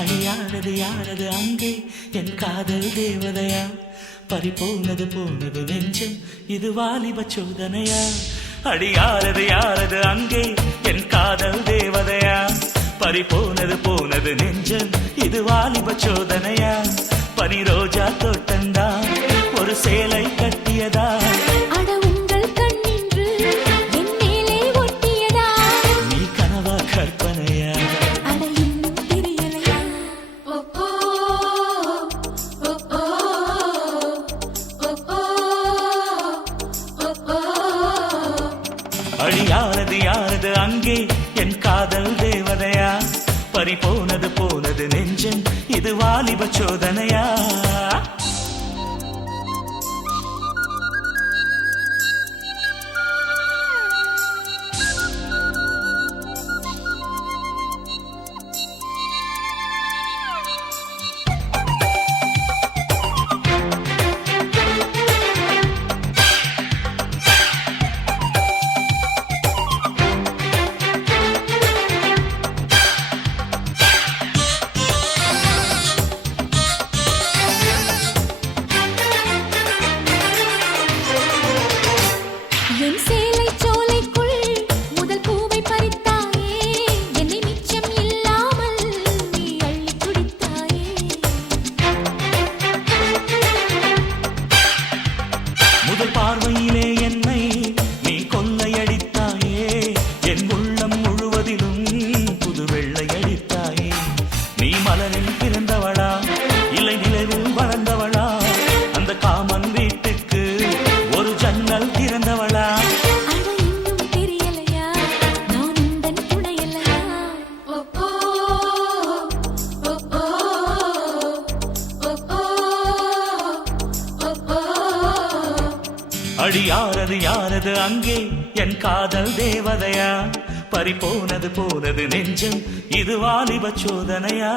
அழியாரது யாரது அங்கே என் காதல் தேவதையா பறிபோனது போனது நெஞ்சம் இது வாலிப சோதனையா அடியாரது யாரது அங்கே என் காதல் தேவதையா பறிபோனது போனது நெஞ்சம் இது வாலிப சோதனையா பனி ரோஜா தோட்டந்தா ஒரு சேலை கட்டியதா அழியாரது யாரது அங்கே என் காதல் தேவதையா பறிபோனது போனது நெஞ்சம் இது வாலிப சோதனையா பார்வையிலே என்னை நீ கொள்ளையடித்தாயே என் உள்ளம் முழுவதிலும் புது வெள்ளை அடித்தாயே நீ மலரில் பிறந்தவளா இல்லை நிலவில் வளர்ந்தவளா அந்த காமன் வீட்டுக்கு ஒரு ஜன்னல் திறந்தவளா அடியாரது யாரது அங்கே என் காதல் தேவதையா பறிபோனது போனது நெஞ்சம் இது வாலிப சோதனையா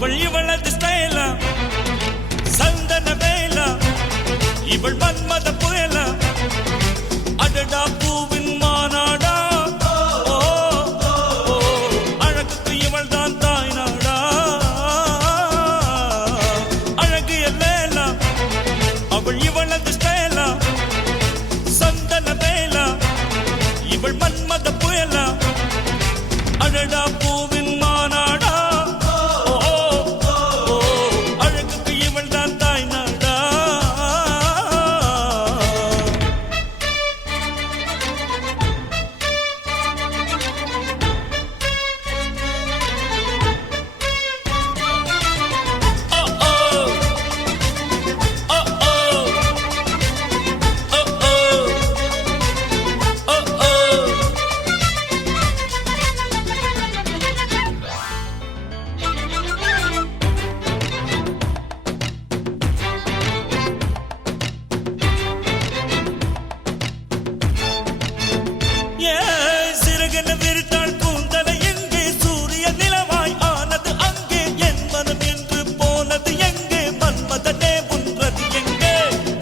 அவள் இவளது ஸ்டைலா சந்தன வேலா இவள் மன்மத புயலா அடடா பூவின் மாநாடா அழகுக்கு இவள் தான் தாய் நாடா அழகு எல்லேலா அவள் இவளது ஸ்டைலா சந்தன வேலா இவள் மன்மத புயலா அடடா பூவின் மாநாடா அழகுக்கு இவள் தான் தாய் நாடா சிறகன விரித்தாள் கூந்தலை எங்கே சூரிய நிலவாய் ஆனது அங்கே என் மனம் என்று போனது எங்கே மன்மதனே உன்றது எங்கே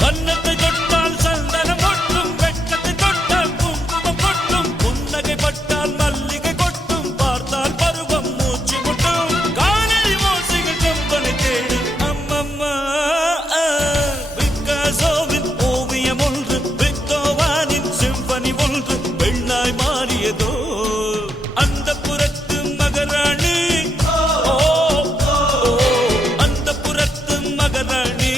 கன்னத்தை தொட்டால் சந்தனம் கொட்டும் வெட்கத்தை தொட்டால் குங்குமம் கொட்டும் புன்னகை பட்டால் மல்லிகை கொட்டும் பார்த்தால் பருவம் மூச்சு முட்டும் காணொலி ஓசைகள் கம்பனை தேடும் அம்மம்மா பிக்காசோவின் ஓவியம் ஒன்று பெத்தோவானின் சிம்பனி ஒன்று பெண்ணாய் மாறியதோ அந்த புறத்து மகராணி அந்த புறத்து மகராணி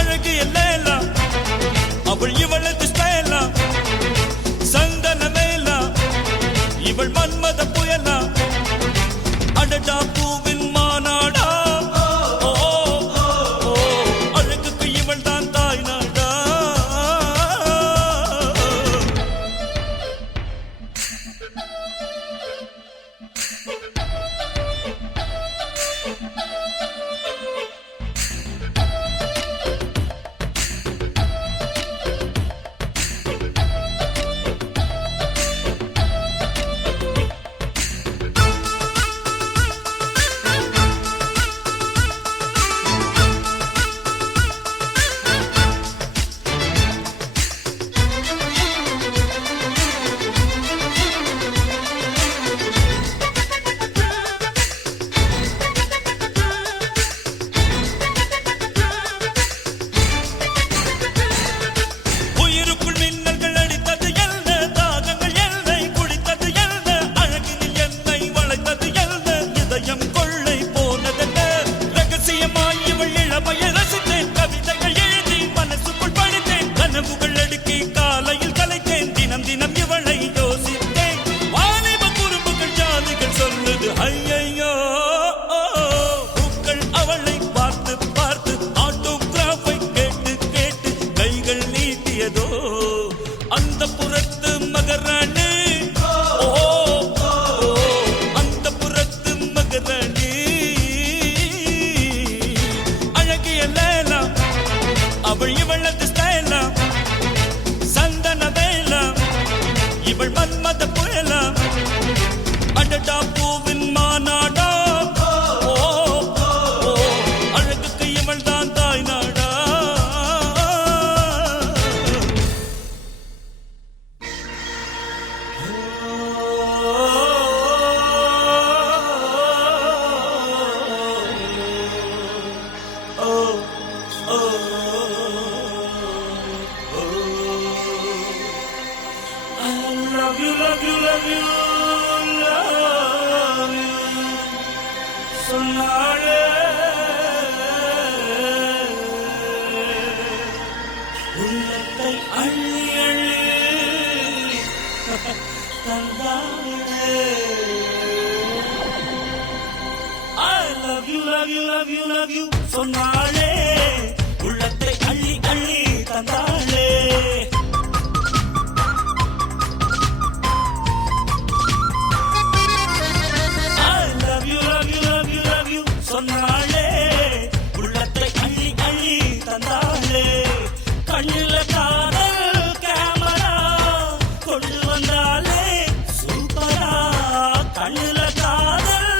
அழகு எல்லேலா அவள் இவளது ஸ்டைலா சந்தன மேலா இவள் மன்மத புயலா அடடா பூவின் மாநாடா அழகுக்கு இவள் தான் தாய் நாடா உயிருக்குள் மின்னல்கள் அடித்தது என்ன தாகங்கள் என்னை குடித்தது என்ன அழகினில் என்னை வளைத்தது என்ன இதயம் கொள்ளை போனதென்ன ரகசியமாய் இவள் இளமையை ரசித்தேன் கவிதைகள் எழுதி மனசுக்குள் படித்தேன் கனவுகள் அடுக்கி காலையில் கலைத்தேன் தினம் தினம் இவளை யோசித்தேன் வாலிப குறும்புகள் ஜாதிகள் சொல்லுது ஐயையோ பூக்கள் அவளை பார்த்து பார்த்து ஆட்டோகிராஃபை கேட்டு கேட்டு கைகள் நீட்டியதோ அந்த புறத்து மகராணி அந்த புறத்து மகராணி அழகிய லேலா அவள் இவளது ஸ்டைலா சந்தன வேலா இவள் மன்மத புயலா அடடா பூவின் மாநாடா அழகுக்கு இவள் தான் தாய் நாடா Love you, love you, love you, love you. சொன்னாளே உள்ளத்தை அள்ளி அள்ளி தந்தாளே I love you, love you, love you, love you. சொன்னாளே உள்ளத்தை அள்ளி அள்ளி தந்தாளே சொன்னாளே உள்ளத்தை அள்ளி அள்ளி தந்தாளே கண்ணில காதல் கேமரா கொண்டு வந்தாளே சூப்பரா கண்ணில காதல்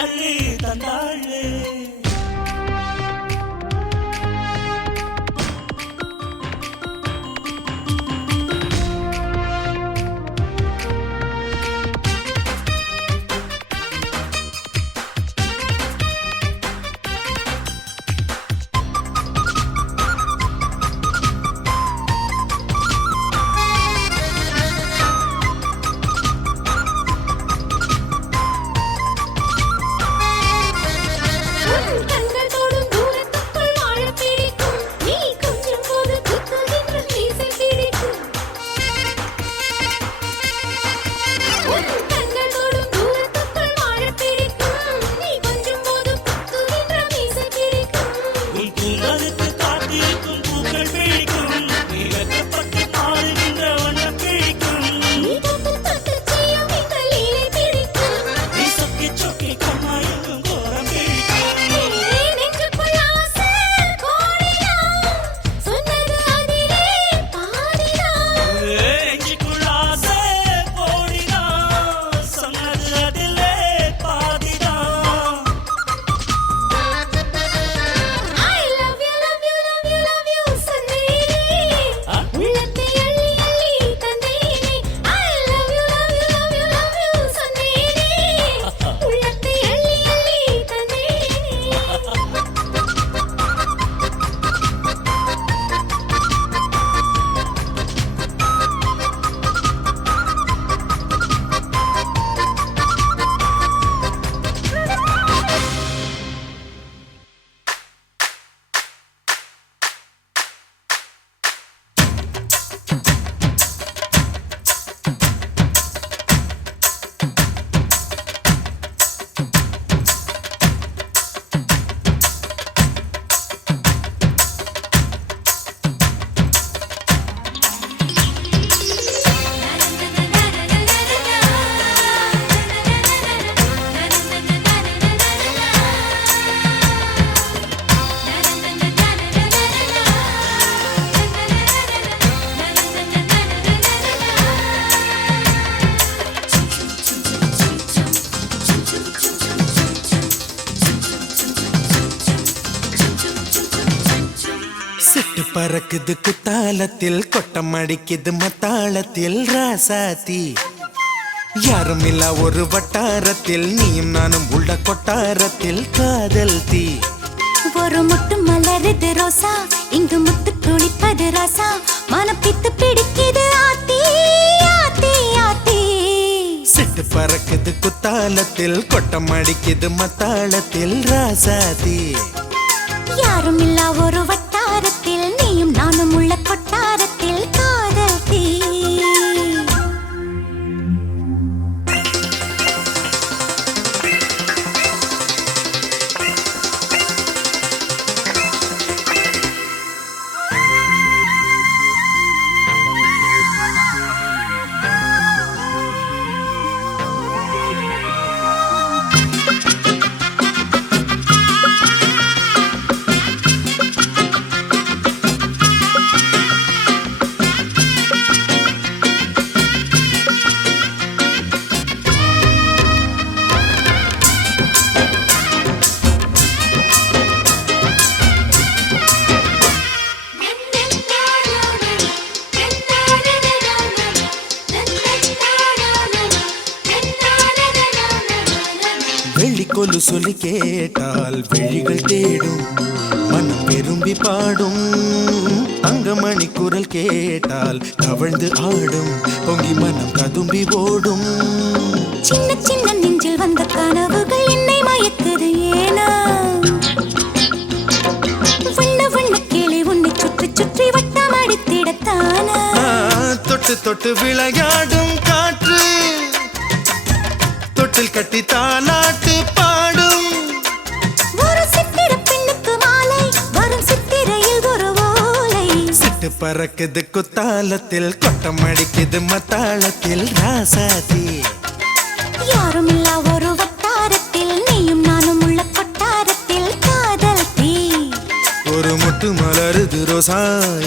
அள்ளி தந்தாளே. பறக்குது குத்தாலத்தில் கொட்டம் அடிக்குது மத்தாளத்தில் ராசாத்தி யாரும் இல்ல ஒரு வட்டாரத்தில் நீயும் நானும் உள்ள கொட்டாரத்தில் காதல் தீ ஒரு முட்டு மலருது ரோசா இங்கு முத்து துளிப்பது ராசா மனப்பித்து பிடிக்குது ஆத்தி ஆத்தி ஆத்தி சிட்டு பறக்குது குத்தாலத்தில் கொட்டம் அடிக்குது மத்தாளத்தில் ராசாத்தி யாரும் இல்ல ஒரு வட்டாரத்தில் நீயும் நானும் உள்ள கொட்டாரத்தில் காதல் தீ வெள்ளிக்கொலு சொல்லி கேட்டால் விழிகள் தேடும் மனம் விரும்பி பாடும் தங்கமணி குரல் கேட்டால் கவழ்ந்து ஆடும் பொங்கி மனம் கதும்பி ஓடும் சின்ன சின்ன நெஞ்சில் வந்த கனவுகள் என்னை மயக்குது ஏனா வண்ண வண்ண கிளி உன்னை சுற்றி சுற்றி வட்டம் அடித்திடத்தானா தொட்டு தொட்டு விளையாடும் காற்று தொட்டில் கட்டி தாலாட்டு பாடும் ஒரு சித்திர பெண்ணுக்கு மாலை வரும் சித்திரையில் ஒரு ஓலை சிட்டு பறக்குது குத்தாலத்தில் கொட்டம் அடிக்குது மத்தாளத்தில் ராசாதி யாரும் இல்ல ஒரு வட்டாரத்தில் நீயும் நானும் உள்ள கொட்டாரத்தில் காதல் தீ ஒரு முட்டு மலருது ரோசா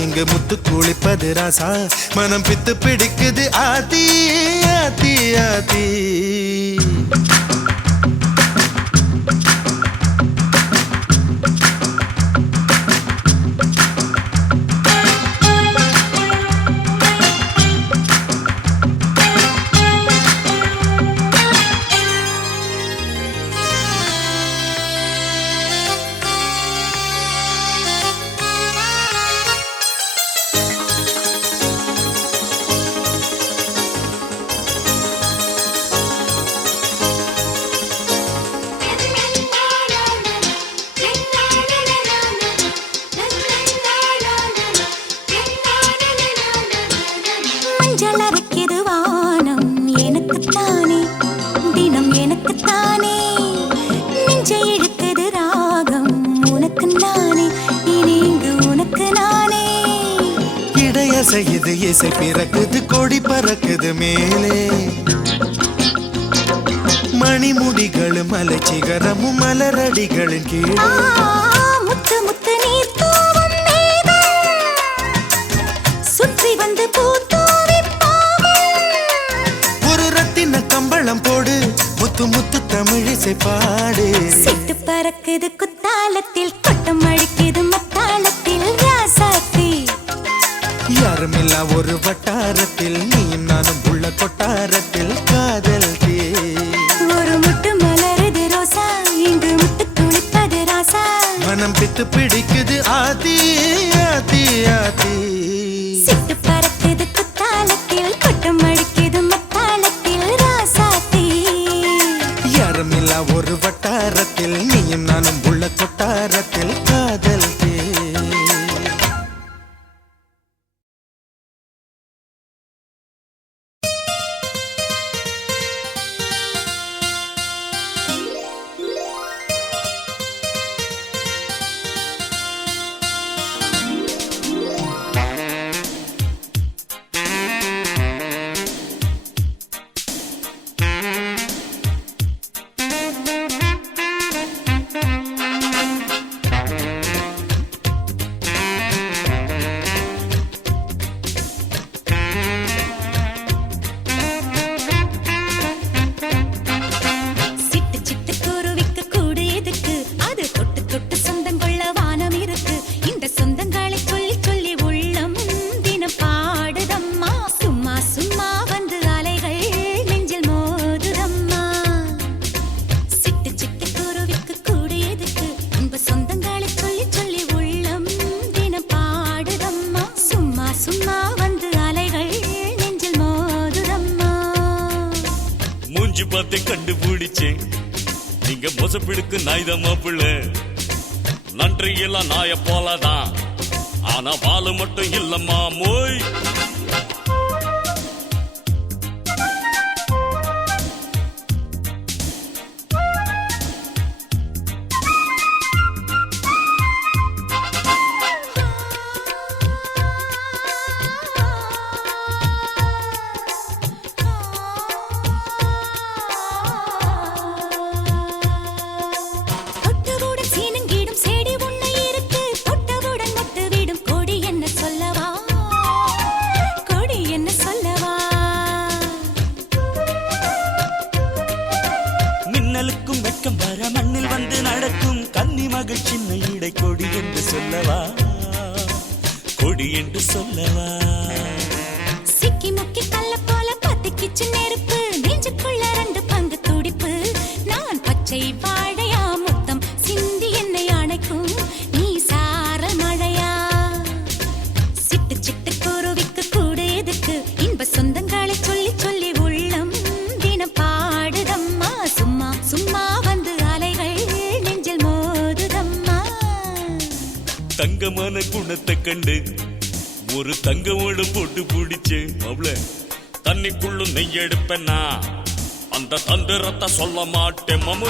இங்கு முத்து குளிப்பது ராசா மனம் பித்து பிடிக்குது ஆதி ஆதி ஆதி அசையுது இசை பிறக்குது கொடி பறக்குது மேலே மணிமுடிகளும் மலை சிகரமும் மலரடிகளின் கீழே முத்து முத்து நீர் தூவும் மேகம் சுற்றி வந்து பூத்தூவி ஒரு ரத்தின கம்பளம் போடு முத்து முத்து தமிழிசை பாடு சிட்டு பறக்குது குத்தாலத்தில் கொட்டம் அடிக்குது மத்தாளத்தில் ராசாத்தி யாருமில்லா ஒரு வட்டாரத்தில் நீயும் நானும் உள்ள கொட்டாரத்தில் காதல் தே ஒரு முட்டு மலருது ரோசா இங்கு முட்டு துளிப்பது ராசா மனம் பித்து பிடிக்குது ஆதி ஆதி ஆதி சிட்டு பறக்குது குத்தாலத்தில் கொட்டம் அடிக்குது மத்தாளத்தில் ராசாத்தி யாருமில்லா ஒரு வட்டாரத்தில் நீயும் நானும் உள்ள கொட்டாரத்தில் காதல் தே சிட்டு சிட்டு குருவிக்கு கூடு எதுக்கு அது தொட்டு தொட்டு சொந்தம் கொள்ள வானம் இருக்கு இந்த சொந்தங்களை சொல்லி சொல்லி உள்ளம் தினம் பாடுதம்மா சும்மா சும்மா வந்து அலைகள் நெஞ்சில் மோதுதம்மா சிட்டு சிட்டு குருவிக்கு கூடு எதுக்கு இந்த சொந்தங்களை சொல்லி சொல்லி உள்ளம் தினம் பாடுதம்மா சும்மா சும்மா வந்து அலைகள் நெஞ்சில் மோதுதம்மா மூஞ்சி பார்த்து கண்டுபிடிச்சேன் நீங்க மொசப்பிடுக்கு நாய்தான் மாப்பிள்ள நன்றி எல்லாம் நாய போலதான் ஆனா வாழ மட்டும் இல்லம்மா மோய் தொட்டவுடன் சீனங்கிடும் செடி ஒண்ணு இருக்கு தொட்டவுடன் மொட்டு விடும் கொடி என்ன சொல்லவா கொடி என்ன சொல்லவா மின்னலுக்கும் வெட்கம் வர மண்ணில் வந்து நடக்கும் கன்னி மகள் சின்ன இடை கொடி என்று சொல்லவா கொடி என்று சொல்லவா சிக்கி முக்கி கல்ல போல பத்திக்கிச்சு நெருப்பு நெஞ்சுக்குள்ள ரெண்டு பங்கு துடிப்பு நான் பச்சை வாழையா முத்தம் சிந்தி என்னை அணைக்கும் நீ சாரல் மழையா சிட்டு சிட்டு குருவிக்கு கூடு எதுக்கு இன்ப சொந்தங்களை சொல்லி சொல்லி உள்ளம் தினம் பாடுதம்மா சும்மா சும்மா வந்து அலைகள் நெஞ்சில் மோதுதம்மா தங்கமான குணத்தை கண்டு ஒரு தங்கமோடு போட்டு பிடிச்சேன் அவள தண்ணிக்குள்ளும் நெய் எடுப்பேன்னா அந்த தந்திரத்தை சொல்ல மாட்டேன் மமு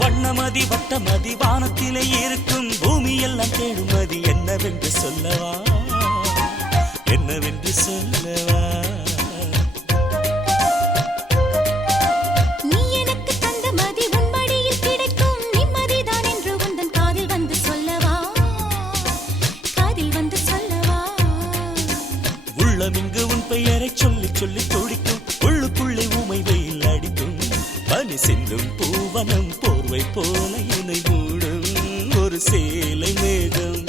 வண்ணமதி வட்டமதி வானத்திலே இருக்கும் பூமி எல்லாம் தேடுமதி என்னவென்று சொல்லவா என்னவென்று சொல்லவா நீ எனக்கு தந்த மதி உன் மடியில் கிடைக்கும் நிம்மதிதான் என்று உந்தன் காதில் வந்து சொல்லவா காதில் வந்து சொல்லவா உள்ளமிங்கு உன் பெயரை சொல்லி சொல்லி துடிக்கும் உள்ளுக்குள்ளே உமை வெயில் அடிக்கும் பனி சிந்தும் பூவனம் போர்வை போல என்னை மூடும் ஒரு சேலை மேகம்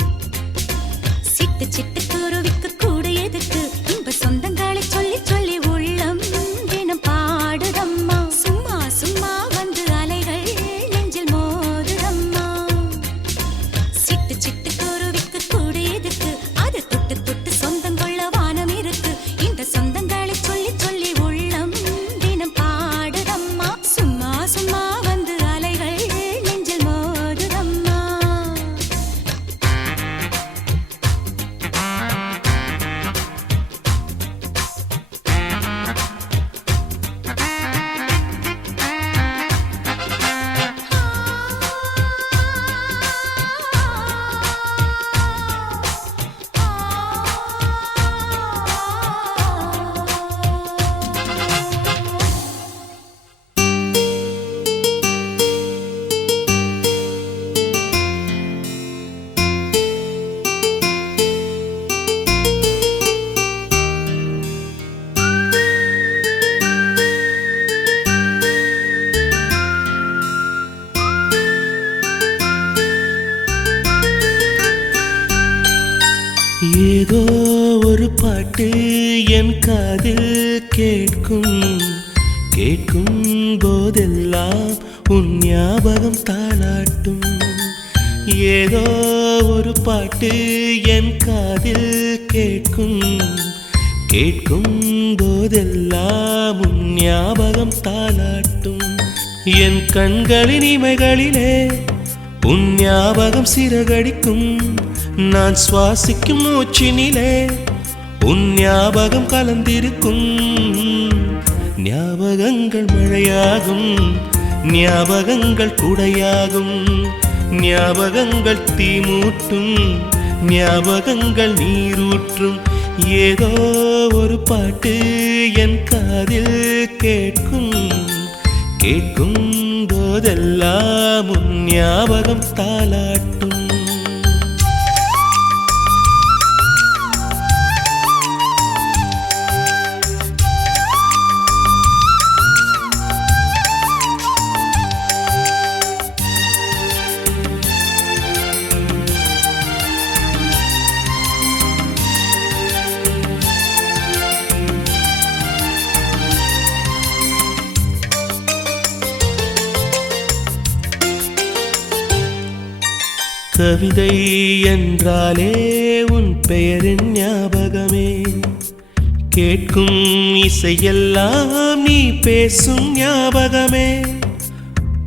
சிட்டு சிட்டு குருவிக்கு கூடு எதுக்கு இன்ப சொந்தங்களை சொல்லி சொல்லி உள்ளம் தினம் பாடுதம்மா சும்மா சும்மா வந்து அலைகள் நெஞ்சில் மோதுதம்மா சிட்டு சிட்டு குருவிக்கு கூடு எதுக்கு அது தொட்டு தொட்டு சொந்தம் கொள்ள வானம் இருக்கு இந்த சொந்தங்களை சொல்லி சொல்லி உள்ளம் தினம் பாடுதம்மா சும்மா சும்மா வந்து அலை என் காதில் கேட்கும் கேட்கும் போதெல்லாம் உன் ஞாபகம் தாளாட்டும் ஏதோ ஒரு பாட்டு என் காதில் கேட்கும் கேட்கும் போதெல்லாம் உன் ஞாபகம் தாளாட்டும் என் கண்களின் இமைகளிலே உன் ஞாபகம் சிறகடிக்கும் நான் சுவாசிக்கும் மூச்சினிலே உன் ஞாபகம் கலந்திருக்கும் ஞாபகங்கள் மழையாகும் ஞாபகங்கள் குடையாகும் ஞாபகங்கள் தீமூட்டும் ஞாபகங்கள் நீரூற்றும் ஏதோ ஒரு பாட்டு என் காதில் கேட்கும் கேட்கும் போதெல்லாம் உன் ஞாபகம் தாளாட்டும் கவிதை என்றாலே உன் பெயரின் ஞாபகமே கேட்கும் இசையெல்லாம் நீ பேசும் ஞாபகமே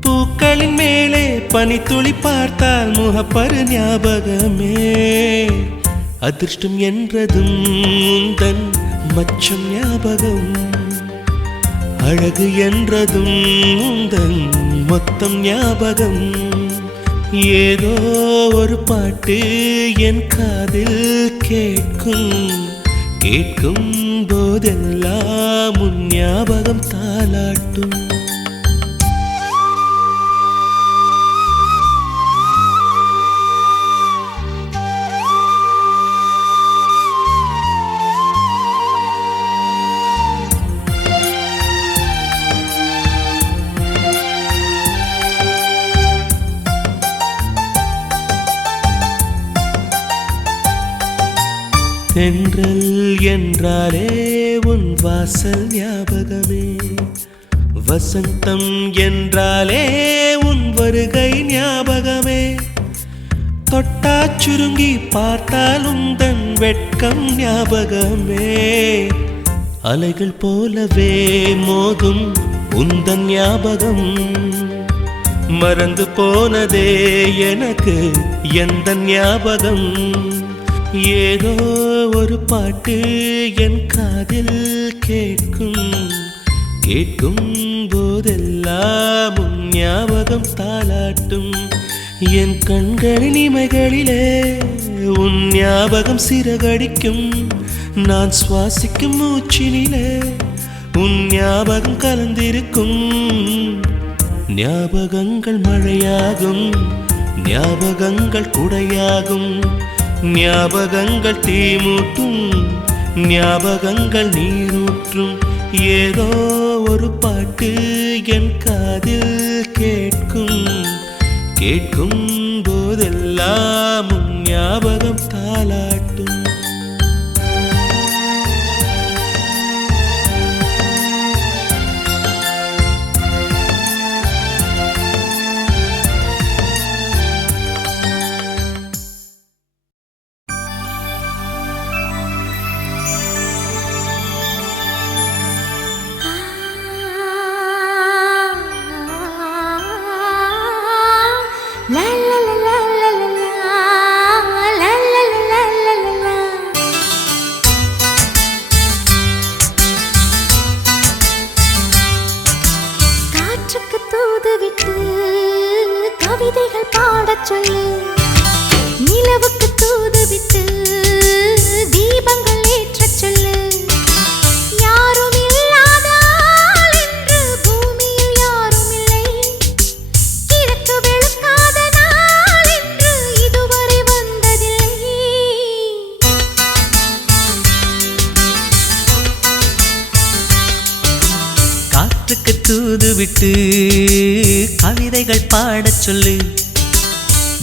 பூக்களின் மேலே பனித்துளி பார்த்தால் முகப்பரு ஞாபகமே அதிர்ஷ்டம் என்றதும் உந்தன் மச்சம் ஞாபகம் அழகு என்றதும் உந்தன் மொத்தம் ஞாபகம் ஏதோ ஒரு பாட்டு என் காதில் கேட்கும் கேட்கும் போதெல்லாம் உன் ஞாபகம் தாளாட்டும் தென்றல் என்றாலே உன் வாசல் ஞாபகமே வசந்தம் என்றாலே உன் வருகை ஞாபகமே தொட்டா சுருங்கி பார்த்தால் உந்தன் வெட்கம் ஞாபகமே அலைகள் போலவே மோதும் உந்தன் ஞாபகம் மறந்து போனதே எனக்கு எந்த ஞாபகம் ஏதோ ஒரு பாட்டு என் காதில் கேட்கும் கேட்கும் போதெல்லாம் உன் ஞாபகம் தாளாட்டும் என் கண்களின் இமைகளிலே உன் ஞாபகம் சிறகடிக்கும் நான் சுவாசிக்கும் மூச்சினிலே உன் ஞாபகம் கலந்திருக்கும் ஞாபகங்கள் மழையாகும் ஞாபகங்கள் குடையாகும் ஞாபகங்கள் தீமூட்டும் ஞாபகங்கள் நீரூற்றும் ஏதோ ஒரு பாட்டு என் காதில் கேட்கும் கேட்கும் போதெல்லாம் உன் ஞாபகம் தாளாட்டும் கவிதைகள் பாடச் சொல்லு நிலவுக்கு தூதுவிட்டு தீபங்கள் ஏற்றச் சொல்லு யாரும் இல்லாதால் என்று பூமியில் யாரும் இல்லை கிழக்கு வெளுக்காத நாள் என்று இதுவரை வந்ததில்லை காற்றுக்கு தூதுவிட்டு கவிதைகள் பாடச் சொல்லு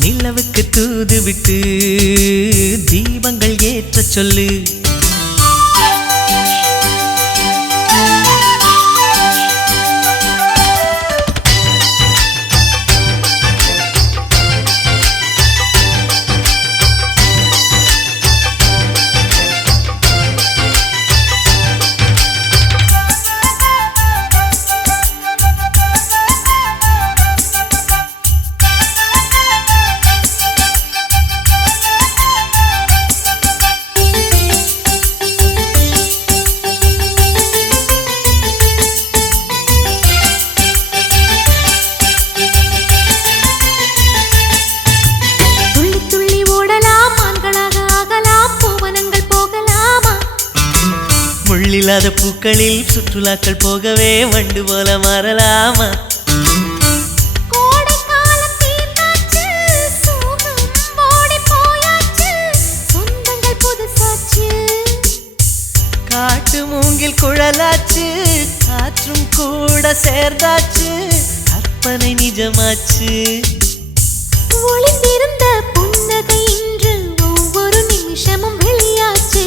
நிலவுக்கு தூதுவிட்டு தீபங்கள் ஏற்றச் சொல்லு பூக்களில் சுற்றுலாக்கள் போகவே வண்டு போல மாறலாமா? கோடைக்காலம் தீர்ந்தாச்சு, சோகம் ஓடிப் போயாச்சு, சொந்தங்கள் புதுசாச்சு. காட்டு மூங்கில் குழலாச்சு, காற்றும் கூட சேர்ந்தாச்சு, கற்பனை நிஜமாச்சு. ஒளிந்திருந்த புன்னகை இன்று ஒவ்வொரு நிமிஷமும் வெளியாச்சு.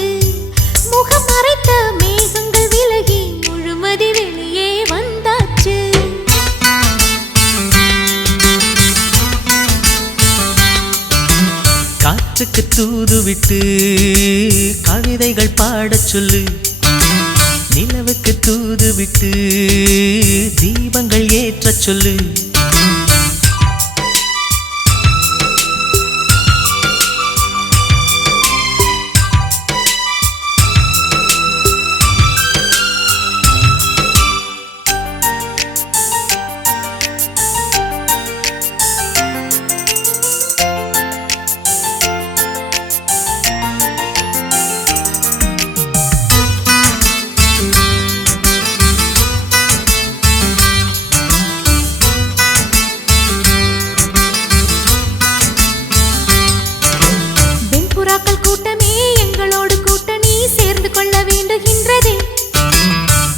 முகம் மறைத்த மேகங்கள் விலகி முழுமதி வெளியே வந்தாச்சு. காற்றுக்கு தூது விட்டு கவிதைகள் பாடச் சொல்லு, நிலவுக்கு தூது விட்டு தீபங்கள் ஏற்றச் சொல்லு. வெண்புறாக்கள் கூட்டமே எங்களோடு கூட்டணி சேர்ந்து கொள்ள வேண்டுகின்றதே.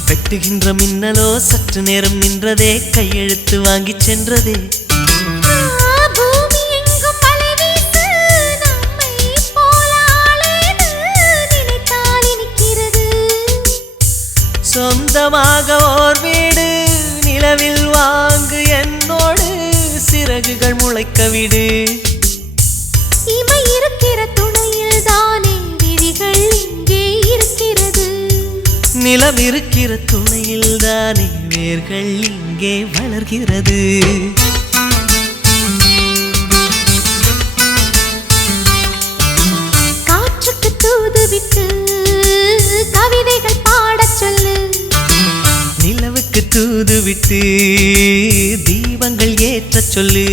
வெட்டுகின்ற மின்னலோ சற்று நேரம் நின்றதே, கையெழுத்து வாங்கிச் சென்றதே. பூமி எங்கும் மழை வீசு, நம்மை போல ஆளேது, நினைத்தால் இனிக்கிறது. சொந்தமாக ஓர் வீடு நிலவில் வாங்கு, என்னோடு சிறகுகள் முளைக்க விடு. இமை இருக்கிற துணையில் தானே விழிகள் இங்கே இருக்கிறது. நிலம் இருக்கிற துணையில் தானே வேர்கள் இங்கே வளர்கிறது. காற்றுக்கு தூது விட்டு கவிதைகள் பாடச் சொல்லு, நிலவுக்கு தூது விட்டு தீபங்கள் ஏற்றச் சொல்லு.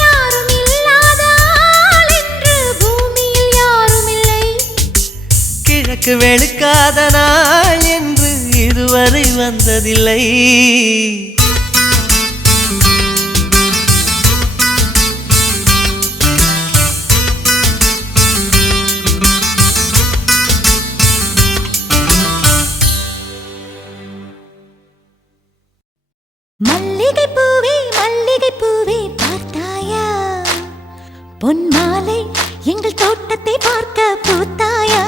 யாரும் இல்லாத ஆள் என்று பூமியில் யாரும் இல்லை. கிழக்கு வெளுக்காத நாள் என்று இதுவரை வந்ததில்லை. மல்லிகை பூவே மல்லிகை பூவே பார்த்தாயா, பொன் மாலை எங்கள் தோட்டத்தை பார்க்க பூத்தாயா.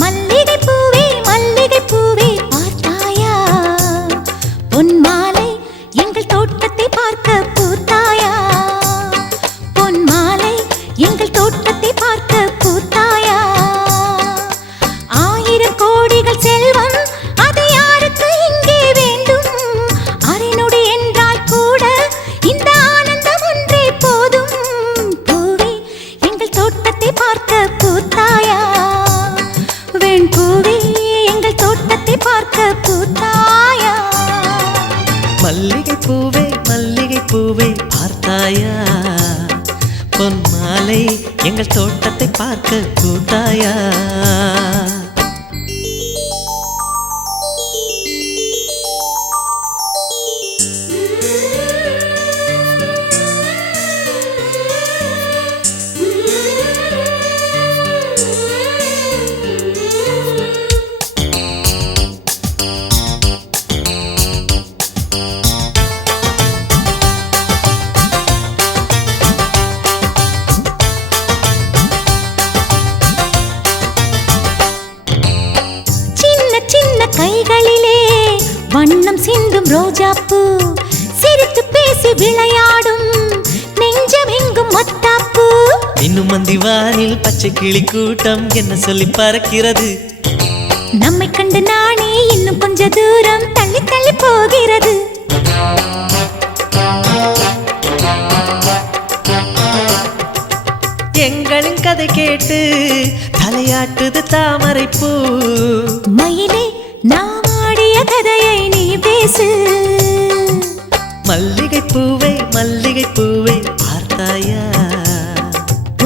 மல்லிகை பூவே மல்லிகை பூவே பார்த்தாயா, பொன் மாலை எங்கள் தோட்டத்தை பார்க்க பூத்தாயா. பொன் மாலை எங்கள் தோட்டத்தை பார்க்க பூத்தாயா. 1000 கோடிகள் செல்வம் அது யாருக்கு இங்கே வேண்டும். அரைநொடி என்றால் கூட இந்த ஆனந்தம் ஒன்றே போதும். பூவே எங்கள் தோட்டத்தை பார்க்க பூத்தாயா, வெண் பூவே எங்கள் தோட்டத்தை பார்க்க பூத்தாயா. மல்லிகை பூவே பார்த்தாயா, பொன் மாலை எங்கள் தோட்டத்தை பார்க்க பூத்தாயா. கைகளிலே வண்ணம் சிந்தும் ரோஜாப்பூ, சிரித்து பேசி விளையாடும் நெஞ்சம் எங்கும் மத்தாப்பூ. இன்னும் மந்திவானில் பச்சை கிளி கூட்டம் என்ன சொல்லி பறக்கிறது. நம்மை கண்டு நானே இன்னும் கொஞ்ச தூரம் தள்ளி தள்ளி போகிறது. எங்களின் கதை கேட்டு தலையாட்டுது தாமரை பூ. மயிலே நாம் ஆடிய கதையை நீ பேசு. மல்லிகை பூவே மல்லிகை பூவே பார்த்தாயா?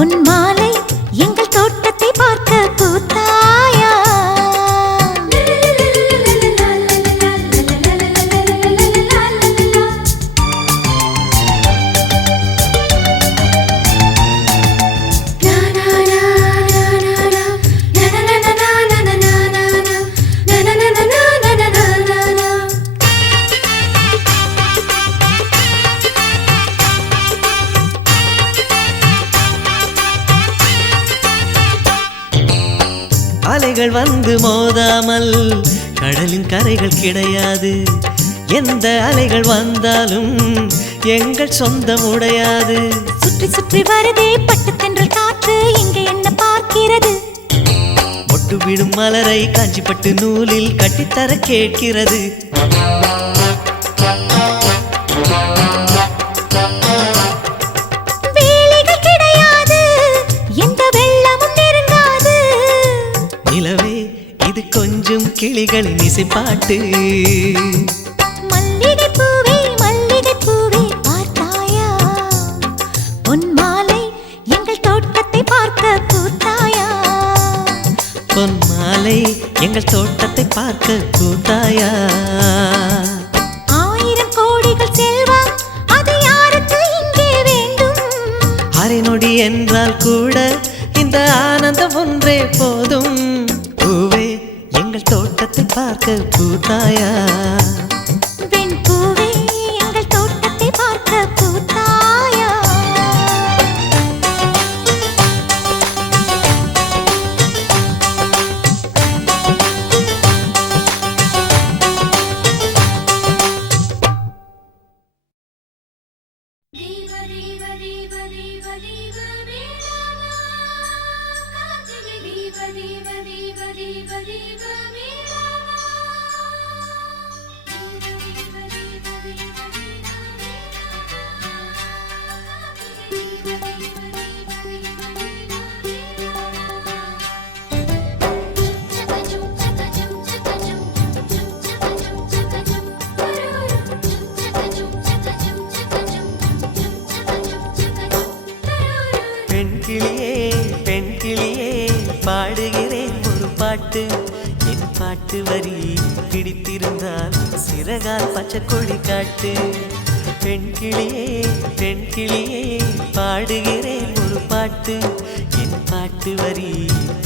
உன் மாலை எங்கள் தோட்டத்தை பார்க்க பூத்தாயா? அலைகள் வந்து மோதாமல் கடலின் கரைகள் கிடையாது. எந்த அலைகள் வந்தாலும் எங்கள் சொந்தம் உடையாது. சுற்றி சுற்றி வருதே பட்டு தென்றல் காற்று, இங்கே என்ன பார்க்கிறது? மொட்டு விடும் மலரை காஞ்சிப்பட்டு நூலில் கட்டித்தர கேட்கிறது. வேலிகள் கிடையாது, எந்த வெள்ளமும் நெருங்காது. நிலவே இது கொஞ்சம் கிளிகளின் இசைப்பாட்டு. மல்லிகை பூவே மல்லிகை பூவே பார்த்தாயா? உன் மாலை எங்கள் தோட்டத்தை பார்க்க பூத்தாயா? பொன் மாலை எங்கள் தோட்டத்தை பார்க்க பூத்தாயா? 1000 கோடிகள் செல்வம் அது யாருக்கு இங்கே வேண்டும்? அரை நொடி என்றால் கூட இந்த ஆனந்தம் ஒன்றே போதும். பூவே எங்கள் தோட்டத்தை பார்க்க பூத்தாயா? வெண் பூவே எங்கள் தோட்டத்தை பார்க்க பூத்தாயா? பெண் கிளியே பெண் கிளியே பாடுகிறேன் ஒரு பாட்டு. என் பாட்டு வரி பிடித்திருந்தால் சிறகால் பச்சை கொடி காட்டு. பெண் கிளியே பாடுகிறேன் ஒரு பாட்டு. என் பாட்டு வரி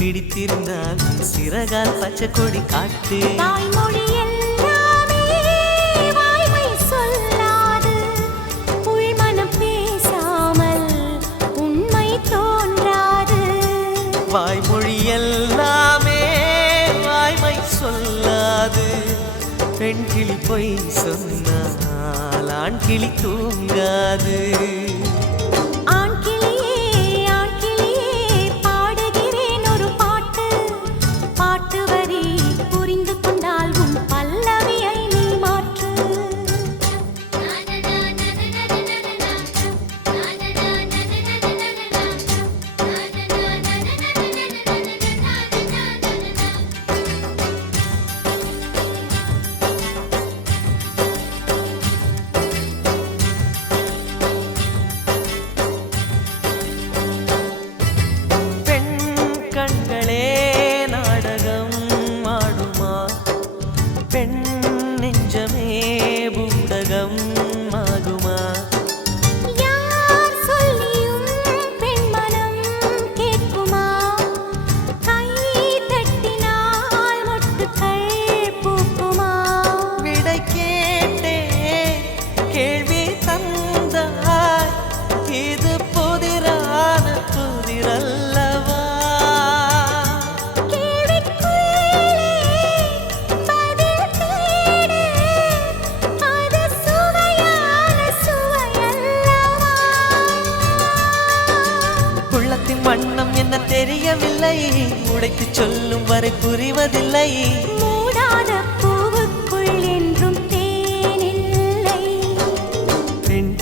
பிடித்திருந்தால் சிறகால் பச்சை கொடி காட்டு. தாய்மொழி எல்லாமே வாய்மை சொல்லாது, உள்மனம் பேசாமல் உண்மை தோன்றாது. வாய்மொழி எல்லாமே வாய்மை சொல்லாது. பெண் கிளி பொய் சொன்னால் ஆண் கிளி தூங்காது. ஆண் கிளியே பாடுகிறேன் ஒரு பாட்டு. பாட்டு வரி புரிந்து கொண்டால் உன் பல்லவியை நீ மாற்று. பெண் கண்களே நாடகம் ஆடுமா? பெண் நெஞ்சமே பூடகம் ஆகுமா? யார் சொல்லியும் பெண் மனம் கேட்குமா? கை தட்டினால் மொட்டுக்கள் பூக்குமா? விடை கேட்டே கேள்வி தந்தாய். இது புதிரான புதிரல்லவா? கேள்விக்குள்ளே பதில் தேடு, அது சுவையான சுவையல்லவா? உள்ளத்தின் வண்ணம் என்ன தெரியவில்லை, உடைத்து சொல்லும் வரை புரிவதில்லை. மூடாத பூவுக்குள் என்றும் தேனில்லை. பெண்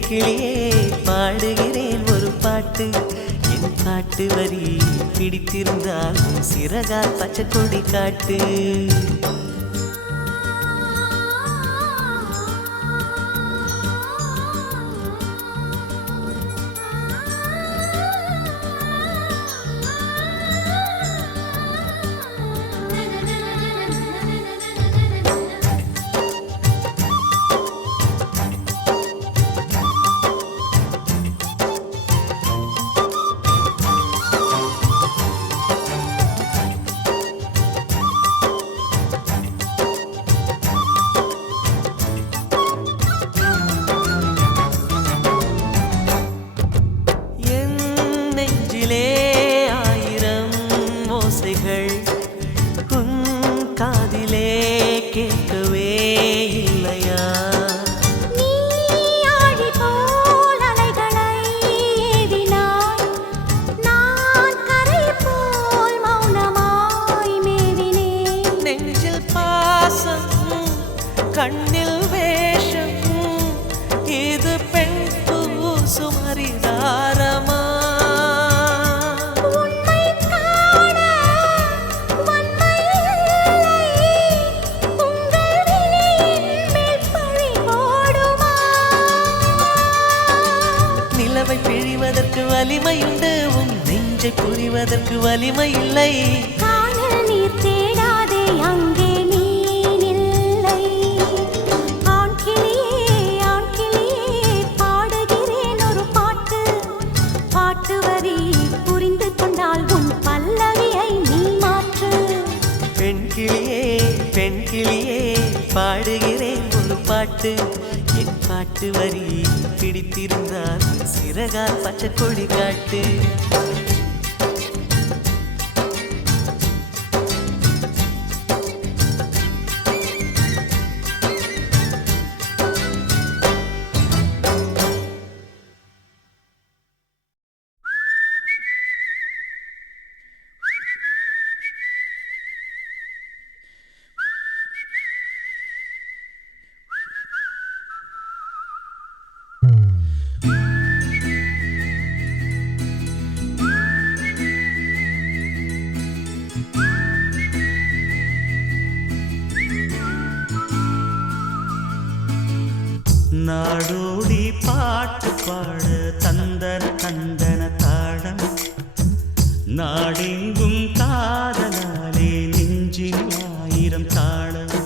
கிளியே பாடுகிறேன் ஒரு பாட்டு. பாட்டு என் பாட்டு வரி பிடித்திருந்தால் சிறகால் பச்சை கொடி காட்டு. ஆயிரம் ஓசைகள் உன் காதிலே கேட்கவே இல்லையா? நீ ஆழி போல் அலைகளை ஏவினாய், நான் கரை போல் மௌனமாய் மேவினேன். நெஞ்சில் பாசம் கண்ணில் வேஷம் இது பெண் பூசும் ஹரிதாரமா? நிலவை பிழிவதற்கு வலிமையுண்டு, உன் நெஞ்சை புரிவதற்கு வலிமை இல்லை. காணல் நீர் தேடாதே, அங்கே மீன் இல்லை. ஆண் கிளியே பாடுகிறேன் ஒரு பாட்டு. பாட்டு வரி புரிந்து கொண்டால் உன் பல்லவியை நீ மாற்று. பெண் கிளியே பாடுகிறேன் ஒரு பாட்டு. என் பாட்டு வரி பிடித்திருந்தால் சிறகால் பச்சை கொடி காட்டு. நாடோடி பாட்டு பாட தந்தன தந்தன தாளம், நாடெங்கும் காதலாலே நெஞ்சில் ஆயிரம் தாளம்.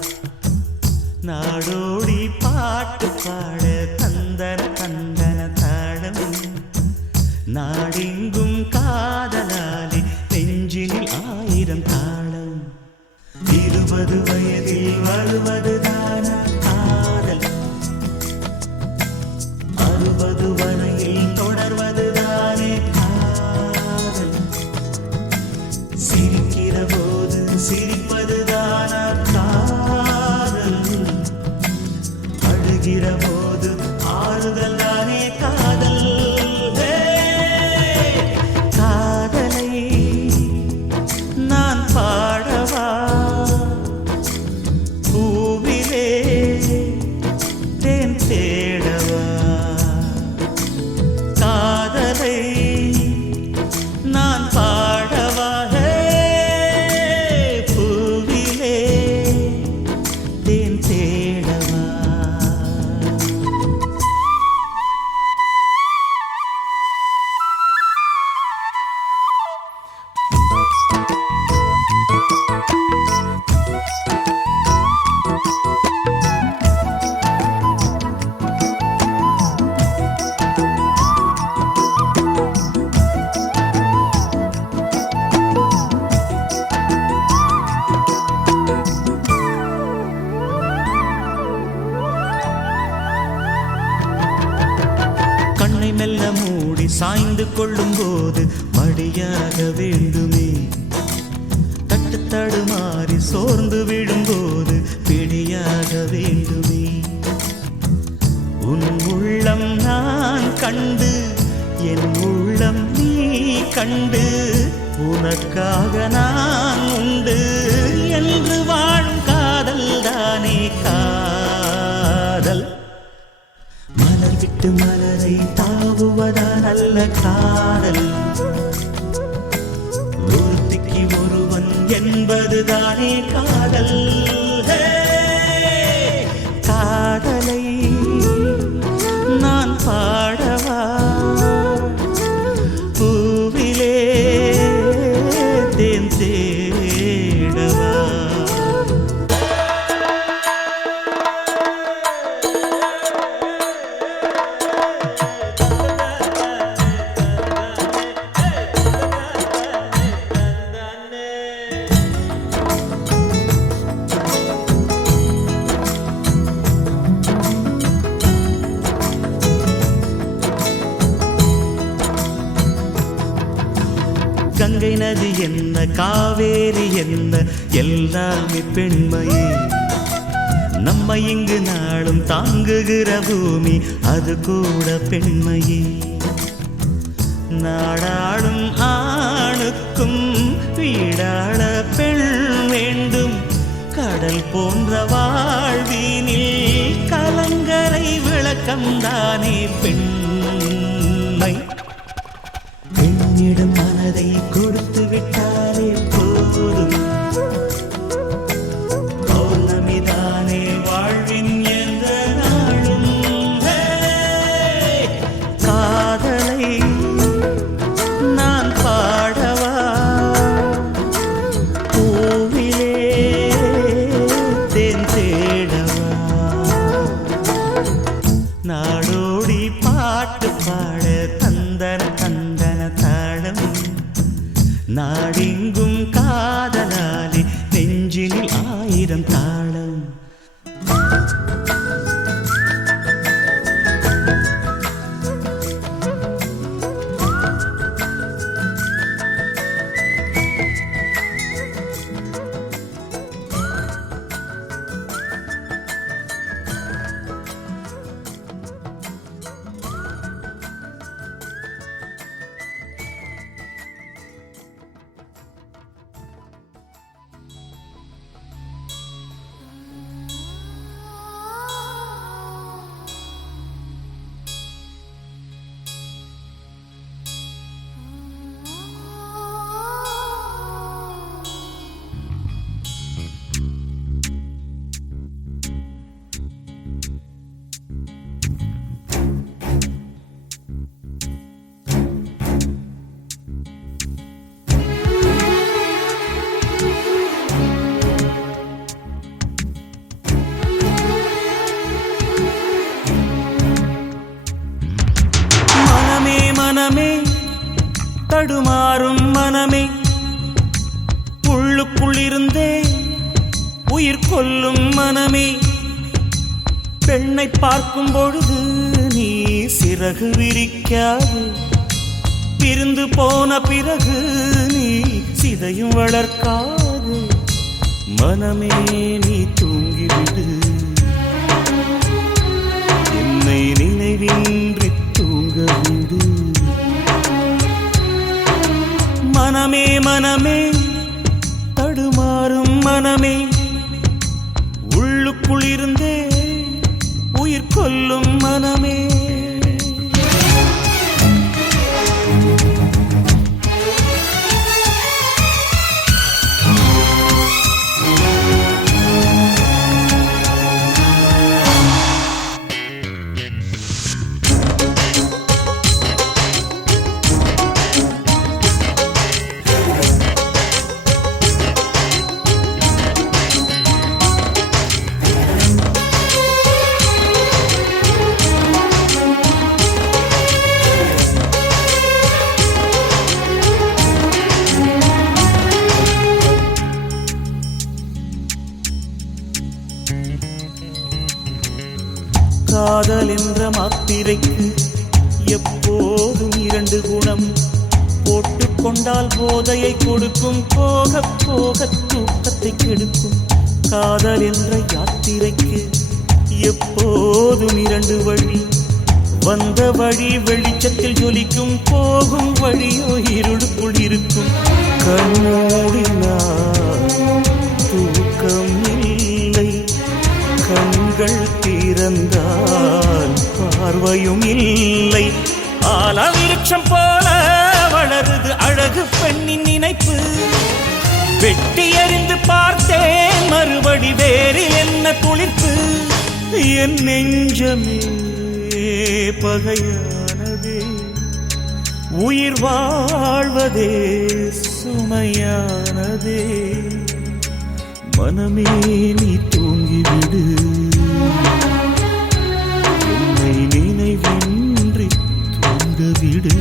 நாடோடி பாட்டு பாட தந்தன தந்தன தாளம், நாடெங்கும் காதலாலே நெஞ்சில் ஆயிரம் தாளம். 20 வயதில் வருவதுதான காதல், 60 வரையில் தொடர்வதுதானே காதல். சிரிக்கிற போது சிரிப்பதுதான காதல், அழுகிற போது ஆறுதல் தானே காதல். காதலை நான் பாடவா பூவிலே தேன் தேடவா? காதலை நான் பாடவா பூவிலே தேன் தேடவா? கண்ணை மெல்ல மூடி சாய்ந்து கொள்ளும் போது மடியாக வேண்டுமே, தட்டு தடுமாறி சோர்ந்து விழும்போது பிடியாக வேண்டுமே. உன் உள்ளம் நான் கண்டு என் உள்ளம் நீ கண்டு, உனக்காக நான் உண்டு என்று வாழும் காதல் தானே காதல். மலர் விட்டு வீட்டு மலரை தாவுவதா நல்ல காதல் ஒருத்திக்கு ஒருவன் என்பதுதானே காதல் காதலை நான் பாடவா பூவிலே தேன் தேடவா கங்கை நதி என்ன காவேரி என்ன எல்லாமே பெண்மையே நம்ம இங்கு நாளும் தாங்குகிற பூமி அது கூட பெண்மையே நாடாடும் ஆணுக்கும் வீடாள பெண் வேண்டும் கடல் போன்ற வாழ்வினில் கலங்கரை விளக்கம்தானே பெண்மை பெண்ணிடம் மனதை கொடுத்து விட்டாலே போதும் பௌர்ணமிதானே வாழ்வின் எந்த நாளும் காதலை நான் பாடவா பூவிலே தேன் தேடவா நாடோடி பாட்டு பாட தந்தன தந்தன தாளம் நாடெங்கும் காதலாலே நெஞ்சினில் 1000 தாளம் மனமே தடுமாறும் மனமே உள்ளுக்குள்ளிருந்தே உயிர் கொல்லும் மனமே பெண்ணை பார்க்கும் பொழுது நீ சிறகு விரிக்காது பிரிந்து போன பிறகு நீ சிதையும் வளர்க்காது மனமே நீ தூங்கிவிடு என்னை நினைவின்றி தூங்கவிடு மனமே மனமே தடுமாறும் மனமே உள்ளுக்குள்ளிருந்தே உயிர் கொல்லும் மனமே காதல் என்ற மாத்திரைக்கு எப்போதும் 2 குணம் போட்டுக்கொண்டால் போதையை கொடுக்கும் போக போக தூக்கத்தை கெடுக்கும் காதல் என்ற யாத்திரைக்கு எப்போதும் 2 வழி வந்த வழி வெளிச்சத்தில் ஜொலிக்கும் போகும் வழியோ இருளுக்குள் இருக்கும் கண்ணோடினார் தூக்கம் இல்லை கண்கள் திறந்தால் பார்வையும் இல்லை. ஆலவிருட்சம் போல வளருது அழகு பெண்ணின் நினைப்பு. வெட்டி எறிந்து பார்த்தேன் மறுபடி வேறு என்ன துளிர்ப்பு. என் நெஞ்சமே பகையானதே, உயிர் வாழ்வதே சுமையானதே. மனமே நீ தூங்கிவிடு, என்னை நினைவின்றி தூங்கவிடு.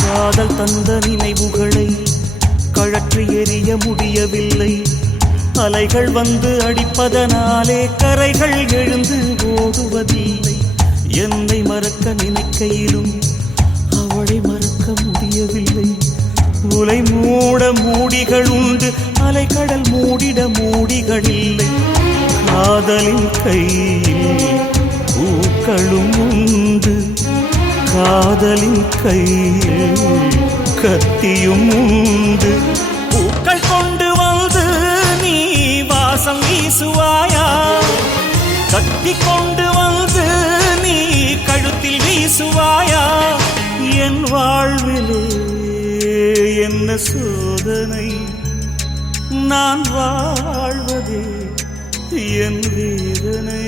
காதல் தந்த நினைவுகளை கழற்றி எறிய முடியவில்லை. அலைகள் வந்து அடிப்பதனாலே கரைகள் எழுந்து ஓடுவதில்லை. என்னை மறக்க நினைக்கையிலும் அவளை மறக்க முடியவில்லை. உலை மூட மூடிகள் உண்டு, அலைக்கடல் மூடிட மூடிகள் இல்லை. காதலின் கையில் பூக்களும் உண்டு, காதலின் கையில் கத்தியும் உண்டு. பூக்கள் கொண்டு வந்து நீ வாசம் வீசுவாயா, கத்தி கொண்டு வந்து நீ கழுத்தில் வீசுவாயா. என் வாழ்விலே என்ன சோதனை, நான் வாழ்வதே என் வேதனை.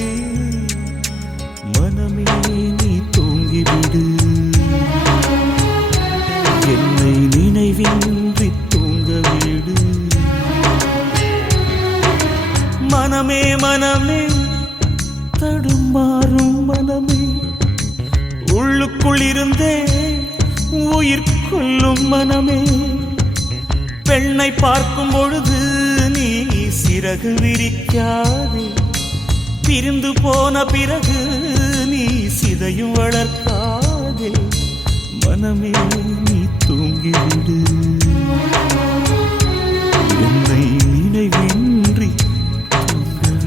மனமே நீ தூங்கிவிடு, என்னை நினைவின்றி தூங்கவிடு. மனமே மனமே தடுமாறும் மனமே, உள்ளுக்குள் இருந்தே உயிர் கொள்ளும் மனமே. பெண்ணை பார்க்கும் பொழுது நீ சிறகு விரிக்காதே, பிரிந்து போன பிறகு நீ சிதையும் வளர்க்காதே. மனமே நீ தூங்கிவிடு, என்னை நினைவின்றி தூங்கவிடு.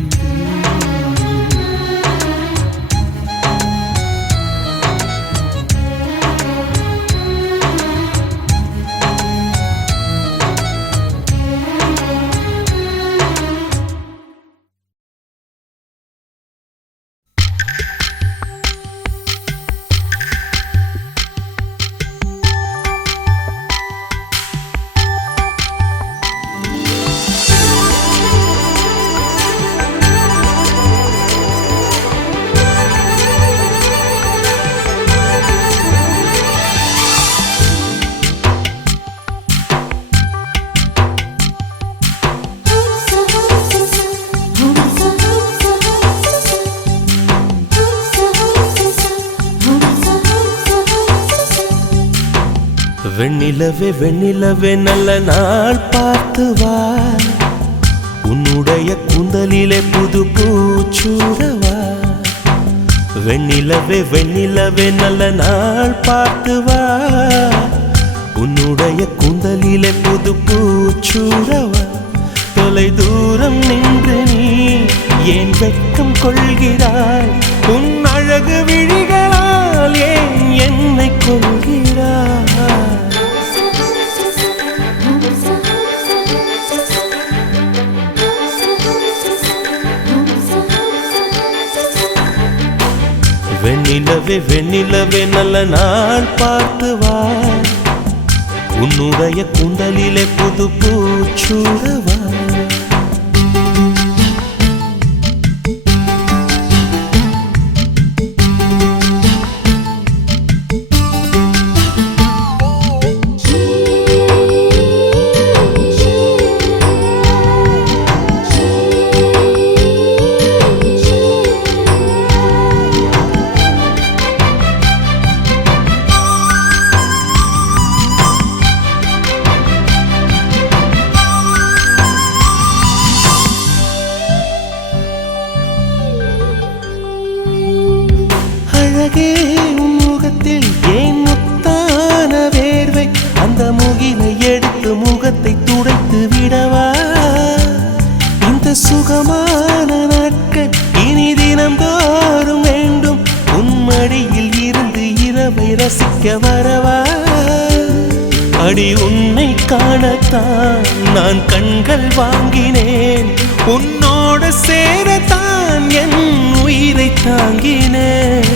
வெண்ணிலவே வெண்ணிலவே நல்ல நாள் பார்த்து வா, உன்னுடைய கூந்தலிலே புது பூச்சூடவா. வெண்ணிலவே வெண்ணிலவே நல்ல நாள் பார்த்து வா, உன்னுடைய கூந்தலிலே புது பூச்சூடவா. தொலை தூரம் நின்று நீ ஏன் வெட்கம் கொள்கிறாய், உன் அழகு விழிகளால் ஏன் என்னை கொள்கிறாய். வெண்ணிலவே வெண்ணிலவே நல்ல நாள் பார்த்து வா, உன்னுடைய கூந்தலிலே புது பூச்சூடவா. சொல்லி உன்னை காணத்தான் நான் கண்கள் வாங்கினேன். உன்னோட சேரத்தான் என் உயிரை தாங்கினேன்.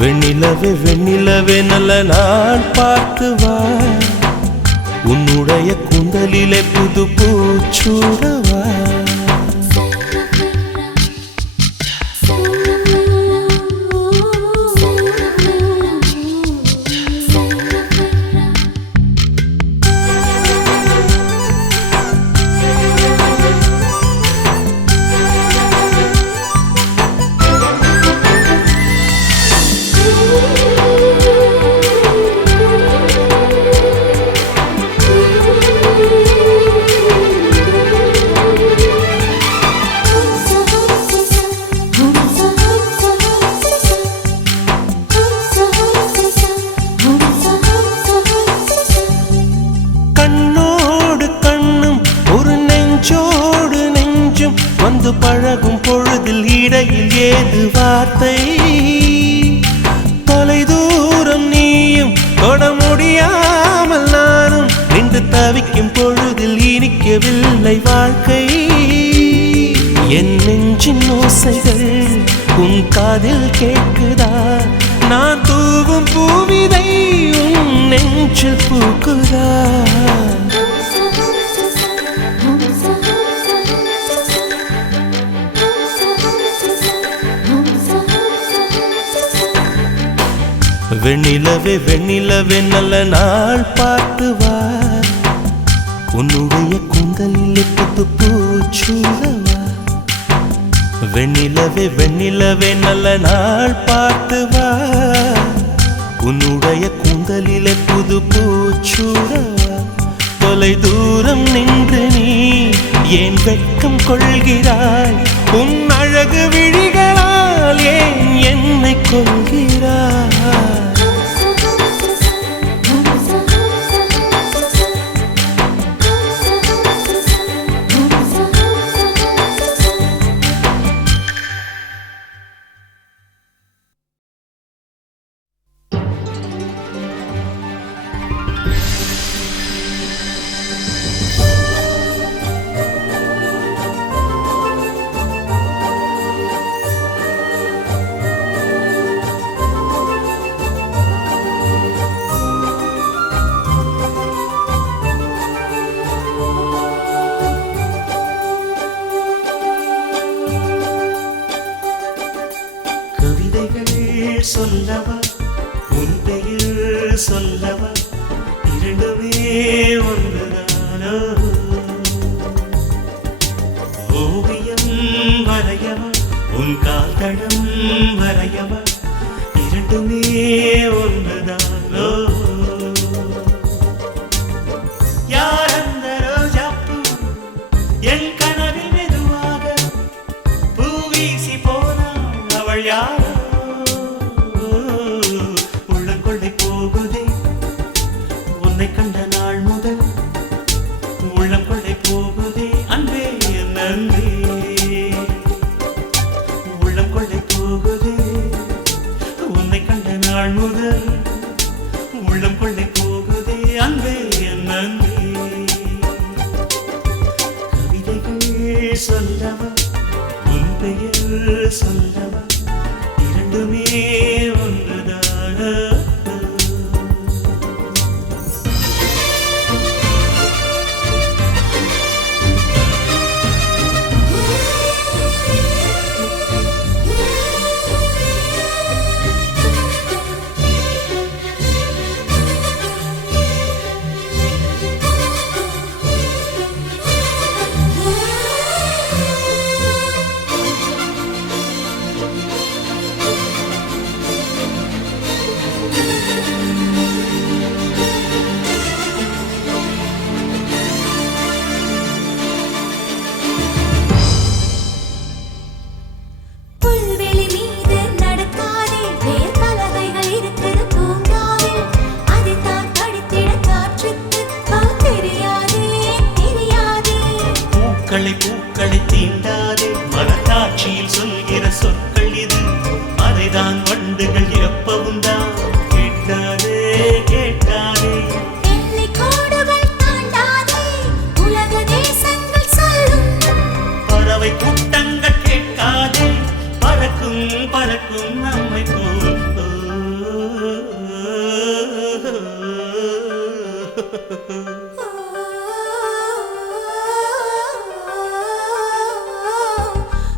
வெண்ணிலவே வெண்ணிலவே நல்ல நாள் பார்த்து வா, உன்னுடைய கூந்தலிலே புது பூச்சூடவா. வந்து பழகும் பொழுதில் இடையில் ஏது வார்த்தை, தொலை தூரம் நீயும் தொட முடியாமல் நானும் நின்று தவிக்கும் பொழுதில் இனிக்கவில்லை வாழ்க்கை. என் நெஞ்சின் ஓசைகள் உன் காதில் கேட்குதா, நான் தூவும் பூவிதை உன் நெஞ்சில் பூக்குதா. வெண்ணிலவே வெண்ணிலவே நல்ல நாள் பார்த்து வா, உன்னுடைய கூந்தலில் புது பூச்சூடவா. வெண்ணிலவே வெண்ணிலவே நல்ல நாள் பார்த்து வா, உன்னுடைய கூந்தலில் புது பூச்சூடவா. தொலை தூரம் நின்று நீ ஏன் வெட்கம் கொள்கிறாய், உன் அழகு விழிகளால் ஏன் என்னை கொள்கிறாய். சொல்லவா உன் பெயர் சொல்லவா, இரண்டுமே ஒன்றுதானோ. ஓவியம் வரையவா உன் கால் தடம் வரையவா, இரண்டுமே ஒன்றுதானோ. யார் அந்த ரோஜாப்பூ என் கனவில் மெதுவாக பூ வீசி போனாள், அவள் யார் கண்ட நாள் முதல் உள்ளம் கொள்ளை போகுதே அன்பே நன்றே. உள்ளம் கொள்ளை போகுதே உன்னை கண்ட நாள் முதல் உள்ளம் கொள்ளை போகுதே அன்பே நன்றே. கவிதைகள் சொல்லவா உன் பெயர் சொல்லவா, இரண்டுமே ஒன்றுதான. தீண்டாதே மனக்காட்சியில் சொல்கிற சொற்கள் இது அதைதான் வண்டுகள் எப்பவும் தான் கேட்காதே கேட்காதே எல்லை கோடுகள் தாண்டாதே உலக தேசங்கள் சொல்லும் பறவை கூட்டங்கள் கேட்காதே பறக்கும் பறக்கும் நம்மை போல்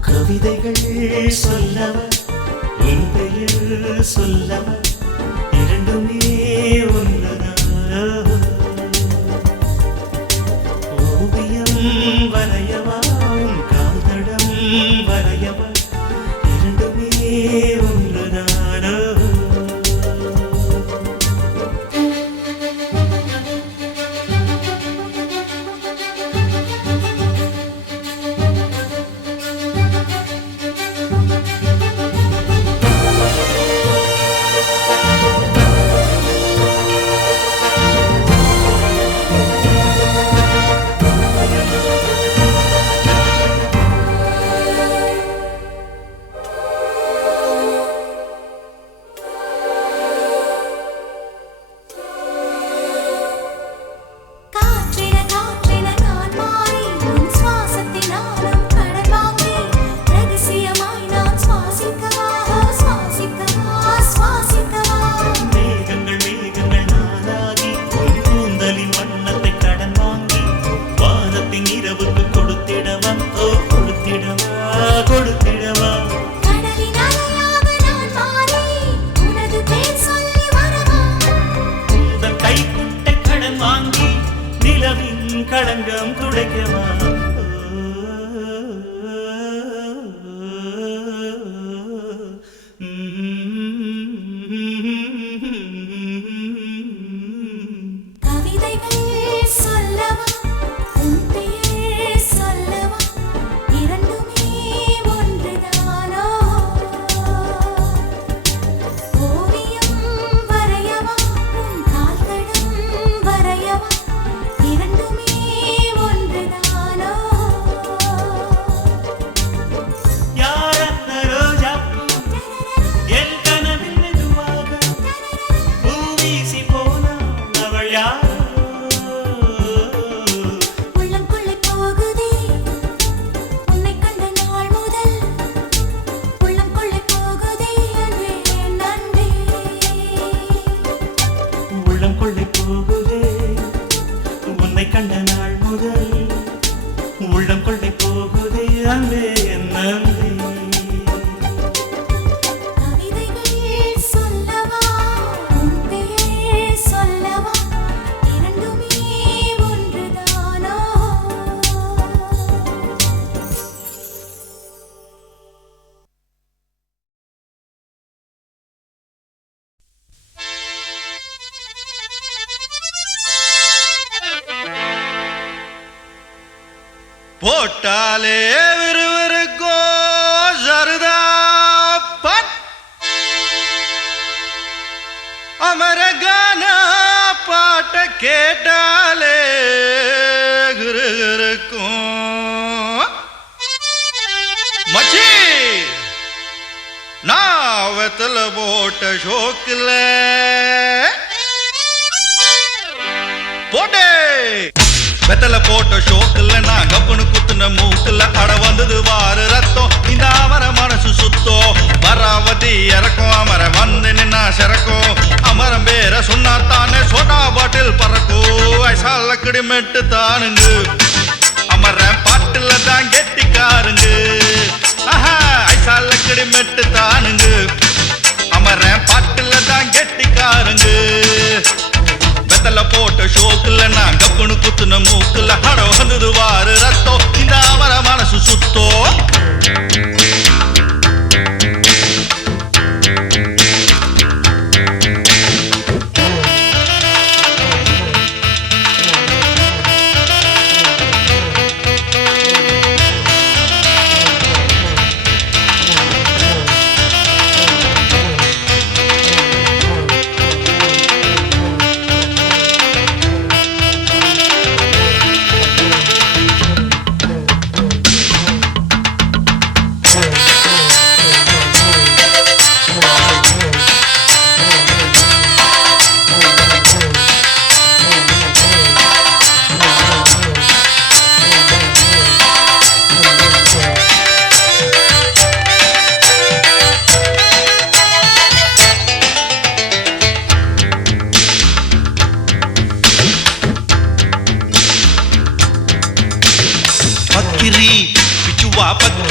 கவிதைகள் சொல்லவ உன் பெயர் சொல்லவ இரண்டுமே ஒன்றுதான் ஓவியம் வரையவா உன் கால்தடம் வரையவா இரண்டுமே ஒன்றுதானோ காற்றின காற்றின நான் மாறி உன் சுவாசத்தினாலும் கடல் வாங்கி ரகசியமாய் நான் சுவாசிக்கவா சுவாசிக்கவா சுவாசிக்கவா மேகங்கள் மேகங்கள் நானாகி உன் கூந்தலின் வண்ணத்தை கடன் வாங்கி வானத்தின் இரவுக்கு கொடுத்திடவா ஓ கொடுத்திடவா கொடுத்திடவா கடலின் அலையாக நான் மாறி உனது பேர் சொல்லி வரவா உந்தன் கைக்குட்டை கடன் வாங்கி நிலவின் களங்கம் துடைக்கவா கவிதைகள் சொல்லவா உன் பெயர் சொல்லவா இரண்டுமே ஒன்றுதானோ ஓவியம் வரையவா உன் கால்தடம் வரையவா இரண்டுமே ஒன்றுதானோ யார் அந்த ரோஜாப்பூ என் கனவில் மெதுவாக பூ வீசி போனாள் அவள் யார் உள்ளம் கொள்ளை போகுதே உன்னை கண்ட நாள் முதல் உள்ளம் கொள்ளை போகுதே அன்பே நன்றி உள்ளம் கொள்ளை போகுதே உன்னை கண்ட நாள் முதல் உள்ளம் கொள்ளை போகுதே அன்பே என் நன்றி கவிதைகள் சொல்லவா உன் பெயர் சொல்லவா இரண்டுமே ஒன்றுதானோ போட்டாலே விறுவிறுக்கோ சருதாப்பன் அமரகான பாட்ட கேட்டாலே கிருகிருக்கும் மச்சி நான் வெத்தல போட்ட ஷோக்கில் போட்டே வெத்தல போட்ட ஷோக்குல நான் கப்புனு குத்துன மூக்குல அட வந்தது வாரு ரத்தம் இந்த அவர மனசு சுத்தோ வராவதி இறக்கும் அமர வந்து நின்னா சிறக்கும் அமரம் பேர சொன்னா தானே சோடா பாட்டில் பறக்கும் ஐசாலக்கடி மெட்டு தானுங்க அமர பாட்டுல தான் கெட்டிக்காருங்க ஆஹா ஐசாலக்கடி மெட்டு தானுங்க அமர பாட்டுல தான் கெட்டிக்காருங்க வெத்தல போட்ட ஷோக்குல நான் கப்புனு குத்துன மூக்குல அட வந்தது வாரு ரத்தம் இந்த அவர மனசு சுத்தோ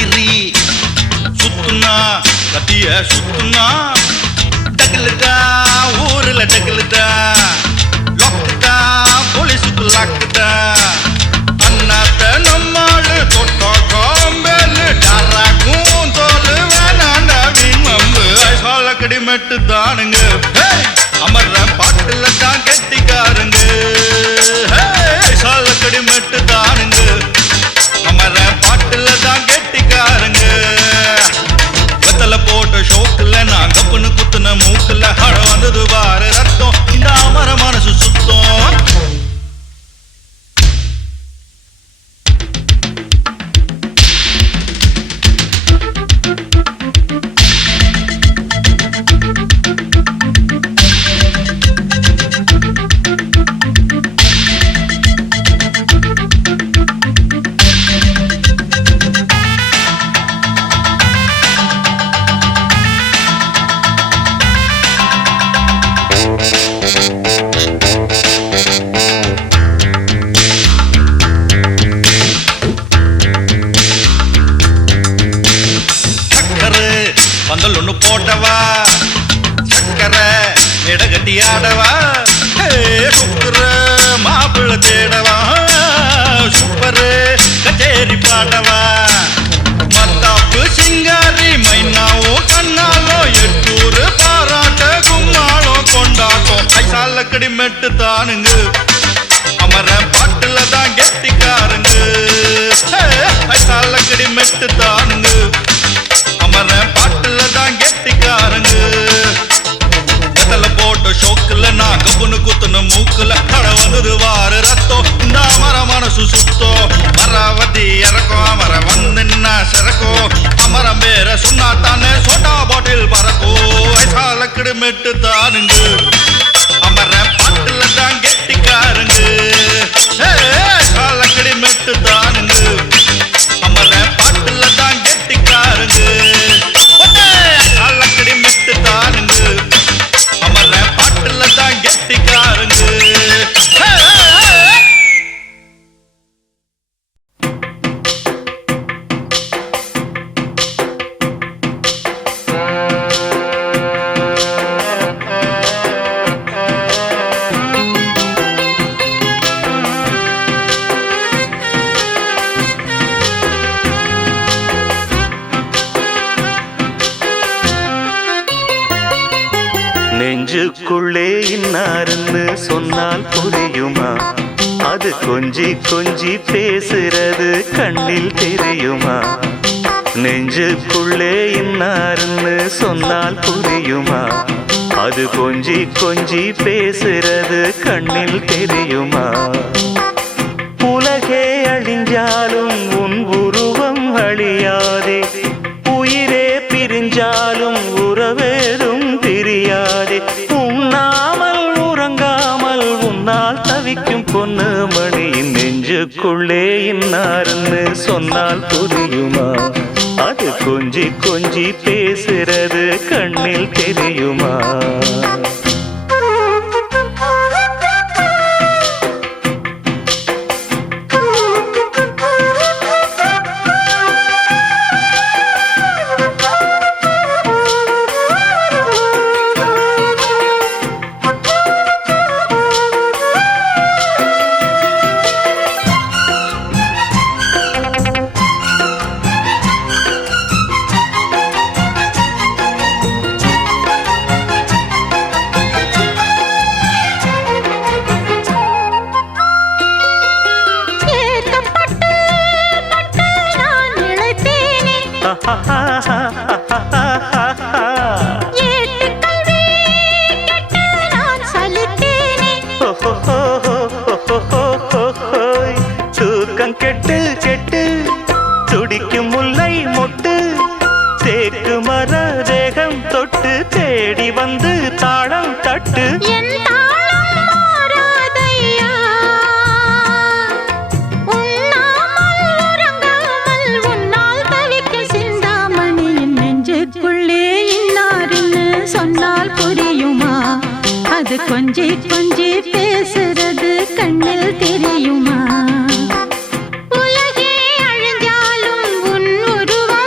போக்கிரி சுத்துனா கத்திய சுத்துனா டக்குலுதா ஊர்ல டக்குலுதா லொக்குதா போலீஸுக்கு லாக்குதா அண்ணாத்த நம்மாடு தொட்டா காம்பேலு டாராக்கும் தோலு வேணாண்டா வீண் வம்பு சாலக்கடி மெட்டு தானுங்க அமர்ற பாட்டுல தான் கெட்டிக்காருங்க சாலக்கடி மெட்டு தானுங்க அமர்ற பாட்டுல தான் கெட்டிக்காருங்க வெத்தல போட்ட ஷோக்குல நான் கப்புன்னு குத்துன மூக்குல அட வந்தது வாரு ரத்தம் இந்த அமர மனசு சுத்தம் பந்தல் ஒண்ணு போட்டவா சக்கரை இடகட்டி ஆடவா சுக்குற மாப்பிள்ள தேடவா சூப்பரு கச்சேரி பாடவா மத்தாப்பு சிங்காரி மைனாவோ கண்ணாலோ எட்டூரு பாராட்ட கும்மாளோ கொண்டாட்டம் ஐசாலக்கடி மெட்டு தானுங்க அமர பாட்டுல தான் கெட்டிக்காருங்க ஐசாலக்கடி மெட்டு தானுங்க அமர பாட்டுல தான் கெட்டிக்காரங்க வெத்தல போட்ட ஷோக்குல நான் கப்புன்னு குத்துன மூக்குல அட வந்தது வாரு ரத்தம் இந்த அமர மனசு சுத்தம் மராவதி இறக்கும் அமர வந்து நின்னா சிறக்கும் அமரம் பேர சொன்னா தானே சோட்டா பாட்டில் பறக்கும் ஐசாலக்கடி மெட்டு தானுங்க அமர பாட்டுல தான் கெட்டிக்காரங்க ஐசாலக்கடி மெட்டு தானுங்க அமர பாட்டுல தான் கெட்டிக்காரங்க ஐசாலக்கடி மெட்டு தானுங்க அமர பாட்டுல தான் கெட்டிக்காரங்க நெஞ்சுக்குள்ளே இன்னாருன்னு சொன்னால் புரியுமா? அது கொஞ்சி கொஞ்சி பேசுறது கண்ணில் தெரியுமா? நெஞ்சுக்குள்ளே இன்னாருன்னு சொன்னால் புரியுமா? அது கொஞ்சி கொஞ்சி பேசுறது கண்ணில் தெரியுமா? உலகே அழிஞ்சாலும் உன் உருவம் அழியாதே, உயிரே பிரிஞ்சாலும் உறவேதும் பிரியாதே. உண்ணாமல் உறங்காமல் உன்னால் தவிக்கும் பொண்ணு மணியின் நெஞ்சுக்குள்ளே இன்னாருன்னு சொன்னால் புரியுமா? அது கொஞ்சி கொஞ்சி பேசுறது கண்ணில் தெரியுமா? தூக்கம் கெட்டு கெட்டு துடிக்கும் முல்லை மொட்டு, தேக்கு மர தேகம் தொட்டு தேடி வந்து தாளம் தட்டு. அது கொஞ்சி கொஞ்சி பேசுறது கண்ணில் தெரியுமா? உலகே அழிஞ்சாலும் உன் உருவம்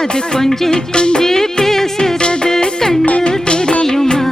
அது கொஞ்சி கொஞ்சி பேசுறது கண்ணில் தெரியுமா?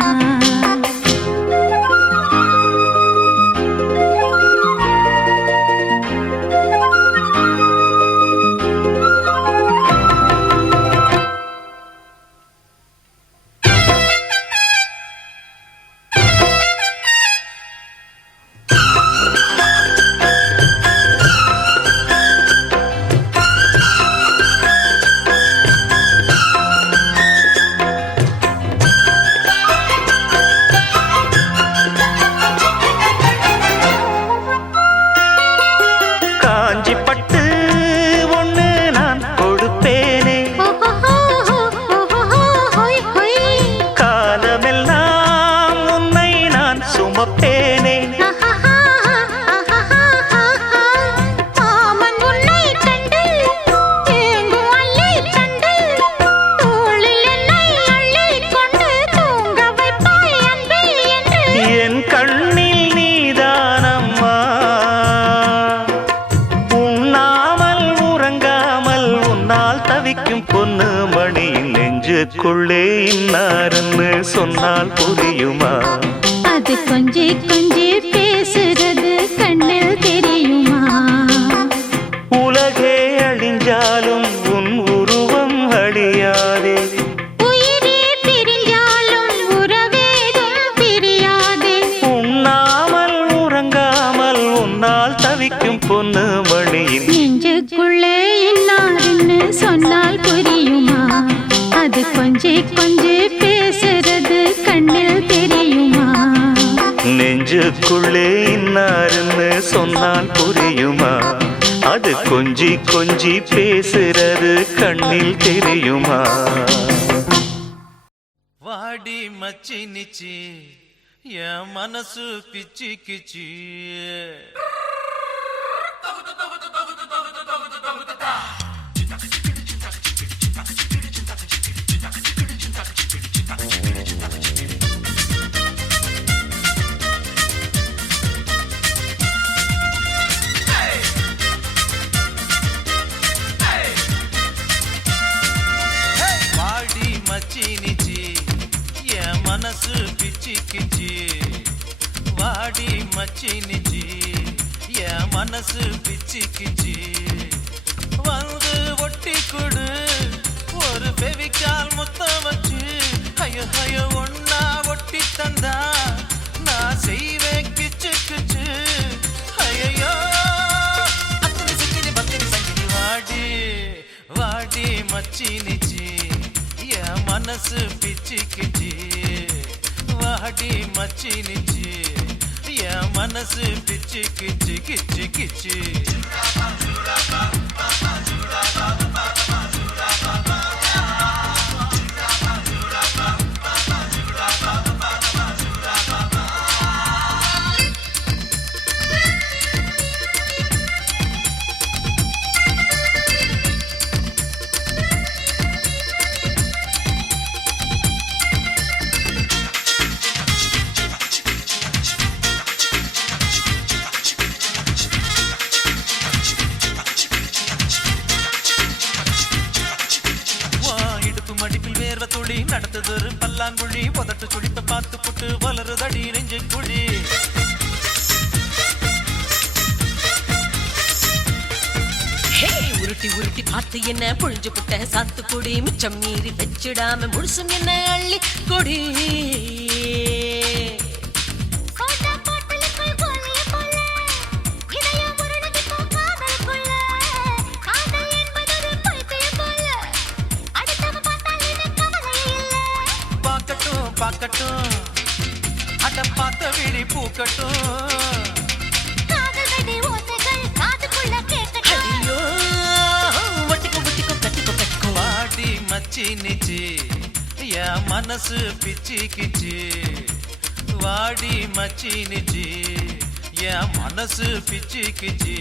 நெஞ்சுக்குள்ளே இன்னாருன்னு சொன்னால் புரியுமா? அது கொஞ்சி கொஞ்சி பேசுறது கண்ணில் தெரியுமா? உலகே அழிஞ்சாலும் உன் உருவம் அழியாதே, உயிரே பிரிஞ்சாலும் உறவேதும் பிரியாதே. உண்ணாமல் உறங்காமல் உன்னால் தவிக்கும் பொண்ணு மணியின் நெஞ்சுக்குள்ளே இன்னாருன்னு சொன்னால் புரியுமா? அது கொஞ்சி கொஞ்சி பேசுறது கண்ணில் தெரியுமா? நெஞ்சுக்குள்ளே இன்னாருன்னு சொன்னால் புரியுமா? அது கொஞ்சி கொஞ்சி பேசுறது கண்ணில் தெரியுமா? வாடி மச்சி நிச்சி என் மனசு பிச்சி கிச்சி. மனசு பிச்சி கிச்சி வாடி மச்சி நிச்சி என் மனசு பிச்சி கிச்சி. வந்து ஒட்டி கொடு ஒரு பெவிக்கால் முத்தம் வச்சு, ஐயோ ஐயோ ஒன்னா ஒட்டி தந்தா நான் செய்வேன் கிச்சு கிச்சு. ஐயோ அத்தனை சிக்கிரி பத்திரி சங்கிரி வாடி வாடி மச்சி நிச்சி என் மனசு பிச்சி கிச்சி. வாடி மச்சி நிச்சி என் மனசு பிச்சி கிச்சி கிச்சி கிச்சி. நடத்துதொரு பல்லாங்குழி உதட்டு சுழித்த பார்த்து புட்டு வளருதடி நெஞ்சு குழி. உருட்டி உருட்டி பார்த்து என்ன புழிஞ்சு புட்ட சாத்து கொடி மிச்சம் மீறி வச்சிடாம முழுசும் என்ன அள்ளி கொடி. பாக்கட்டும் அட பார்த்த விழி பூக்கட்டும். வாடி மச்சி நிச்சி என் மனசு பிச்சி கிச்சி. வாடி மச்சி நிச்சி என் மனசு பிச்சி கிச்சி.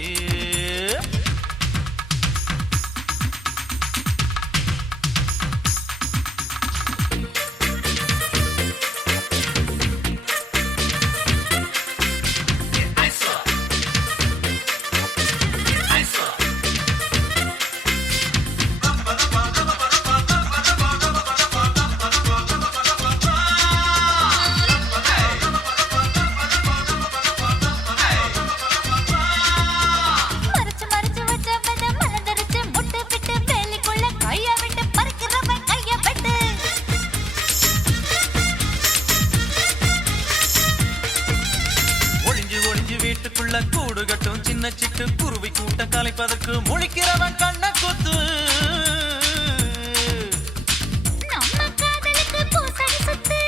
சிட்டு குருவி கூட்ட கலைப்பதற்கு முழிக்கிறவன் கண்ண குத்து நம்ம காதலுக்கு பூசணி சுத்து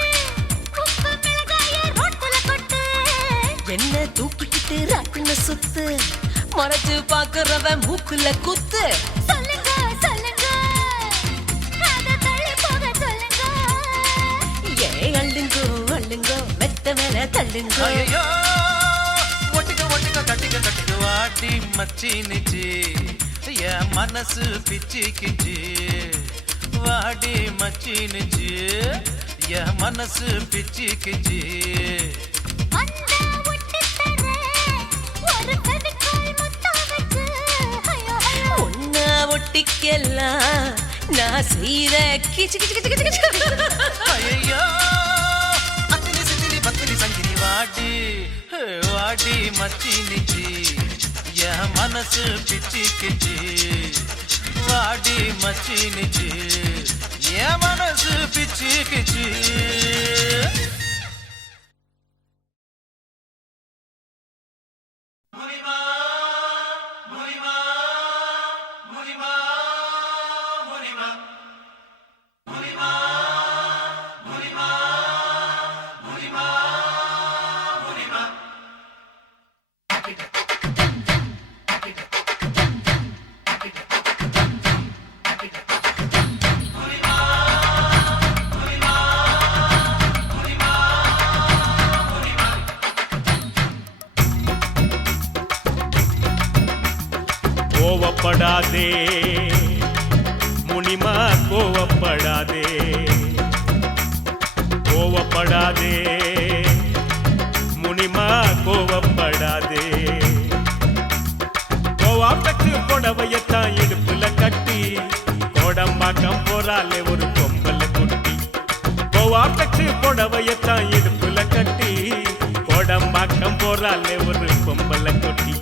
உப்பு மிளகாய ரோட்டுல கொட்டு என்ன தூக்கிக்கிட்டு ராக்குல சுத்து மறைச்சு பாக்குறவன் மூக்குல குத்து சொல்லுங்க சொல்லுங்க அத தள்ளி போக சொல்லுங்க ஏ அள்ளுங்கோ அள்ளுங்கோ மெத்த மேல தள்ளுங்கோ ஐயோ ஒட்டிக்க ஒட்டிக்க கட்டிக்க கட்டிக்க வாட்டி மச்சி நிச்சி என் மனசு பிச்சிக்கிச்சு வாடி மச்சி நிச்சி என் மனசு பிச்சிக்கிச்சு அந்த ஒட்டி தர ஒரு கவிக்கோள் முத்தம் வச்சு ஐயோ ஐயோ ஒன்னா ஒட்டிக்கலாம் நான் செய்த கிச்சு கிச்சு கிச்சு கிச்சு கிச்சு ஐயோ அத்தினி சித்தினி பத்தினி சங்கினி வாடி வாடி மச்சி நிச்சி என் மனசு பிச்சிக்கிச்சு வாடி மச்சி நிச்சி என் மனசு பிச்சிக்கிச்சு கோவப்படாதே முனிமா கோவப்படாதே கோவப்படாதே முனிமா கோவப்படாதே கோவாப்பட்டு புடவையத்தான் இடுப்புல கட்டி கோடம்பாக்கம் போறாலே ஒரு பொம்பல குட்டி கோவாப்பட்டு புடவையத்தான் இடுப்புல கட்டி கோடம்பாக்கம் போறாலே ஒரு பொம்பல குட்டி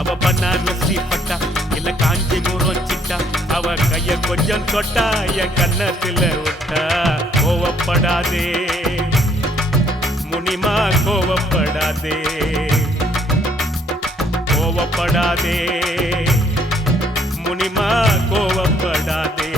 அவ பன்னாரசி பட்டா இல்ல காஞ்சிபுரம் சிட்டா அவ கைய கொஞ்சம் தொட்டா என் கண்ணத்துல விட்டா கோவப்படாதே முனிமா கோவப்படாதே கோவப்படாதே முனிமா கோவப்படாதே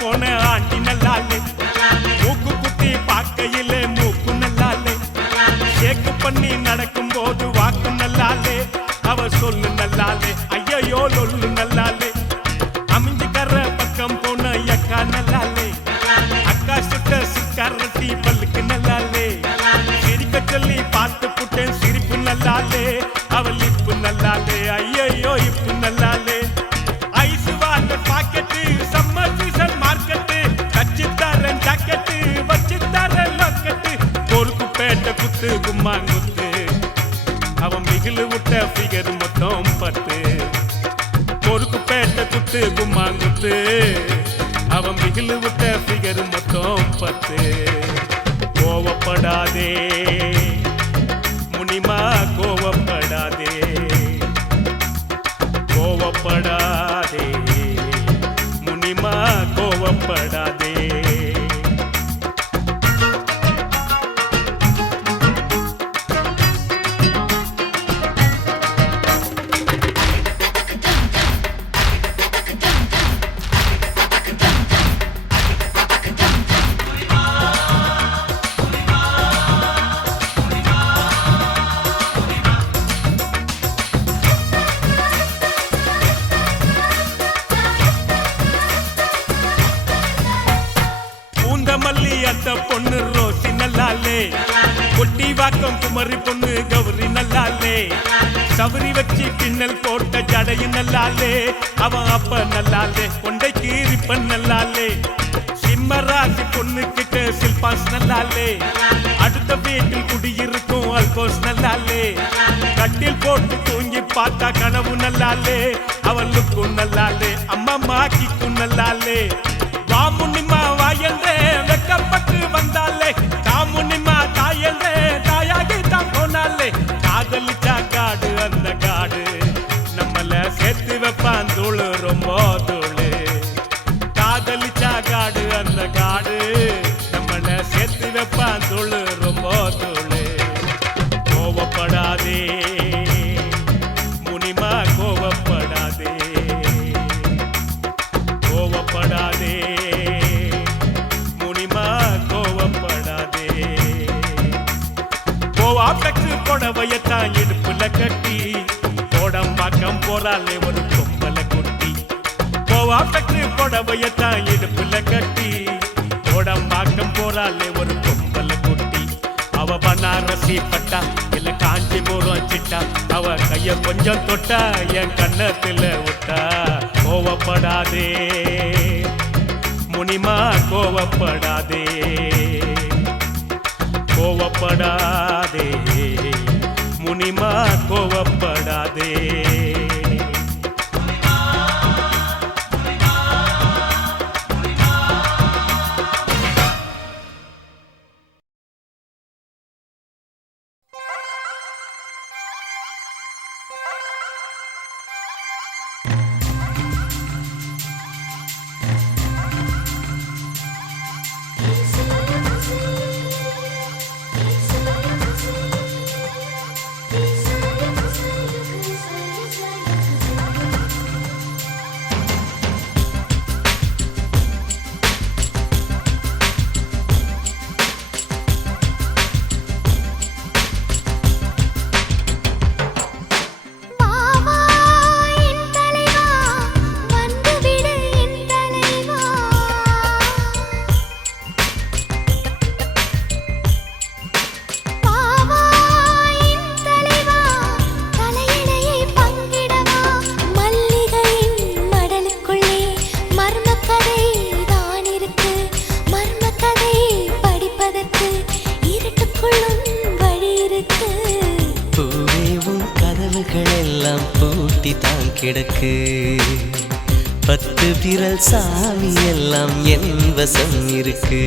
போன ஆண்டி நல்லாலே மூக்கு குத்தி பார்க்கையிலே மூக்கு நல்லாலே ஷேக்கு பண்ணி நடக்கும் போது வாக்கு நல்லாலே அவ சொல்லு நல்லாலே ஐயோ லொல்லு நல்லாலே அமைஞ்சுக்கற பக்கம் போன அக்கா நல்லாலே அக்கா சுட்ட சிக்காரட்டி பல்லுக்கு நல்லாலே சிரிக்க சொல்லி பார்த்து புட்டேன் சிரிப்பு நல்லாலே அவள் இப்பு நல்லாலே ஐயோ இப்பு நல்லாலே ice water packet summer season market கச்சித்தாரன் ஜாக்கெட்டு வச்சித்தாரன் லாக்கெட்டு பொறுக்கு பேட்ட குத்து கும்மாங்குத்து அவன் மிகிலு விட்ட ஃபிகர் மொத்தம் 10 பொறுக்கு பேட்ட குத்து கும்மாங்குத்து அவன் மிகிலு விட்ட ஃபிகர் மொத்தம் 10 கோவப்படாதே முனிமா கோவப்படாதே கோவப்படாதே முனிமா கோவப்படாதே மல்லி அத்த பொண்ணு ரோசி நல்லாலே கொட்டி வாக்கம் குமரி பொண்ணு கௌரி நல்லாலே சவரி வச்சு பின்னல் போட்ட ஜடையும் நல்லாலே அவன் அப்ப நல்லாலே கொண்டை கீரிப்பன் நல்லாலே சிம்மராசி பொண்ணு கிட்ட சில்பாஸ் நல்லாலே அடுத்த வீட்டில் குடியிருக்கும் அல்போஸ் நல்லாலே கட்டில் போட்டு தூங்கி பார்த்தா கனவு நல்லாலே அவளுக்கும் நல்லாலே அம்மா மாக்கிக்கும் நல்லாலே வாமுனிமா வாயந்தே வெக்கப்பட்டு வந்தாலே தாமுனிமா தாயந்தே தாயாகி தான் போனாலே காதலிச்சா காடு அந்த காடு நம்மள சேர்த்து வைப்பான் தூளு ரொம்ப தூளு காதலிச்சா காடு அந்த காடு நம்மள சேர்த்து வைப்பான் தூளு ரொம்ப தூளு கோவப்படாதே முனிமா கோவப்படாதே கோவப்படாதே முனிமா கோவப்படாதே கோவா பெற்று கொடவையத்தான் இடுப்புல கட்டி கோடம்பாக்கம் போறாலே ஒரு கொம்பல குட்டி கோவா பெற்று கொடவையத்தான் இடுப்புல கட்டி கோடம்பாக்கம் போறாலே ஒரு கொம்பல குட்டி அவ பனாரசி பட்டா இல்ல காஞ்சிபுரம் சிட்டா அவ கைய கொஞ்சம் தொட்டா என் கண்ணத்துல விட்டா கோவப்படாதே முனிமா கோவப்படாதே கோவப்படாதே முனிமா கோவப்படாதே கிடக்கு 10 விரல் சாமி எல்லாம் என் வசம் இருக்கு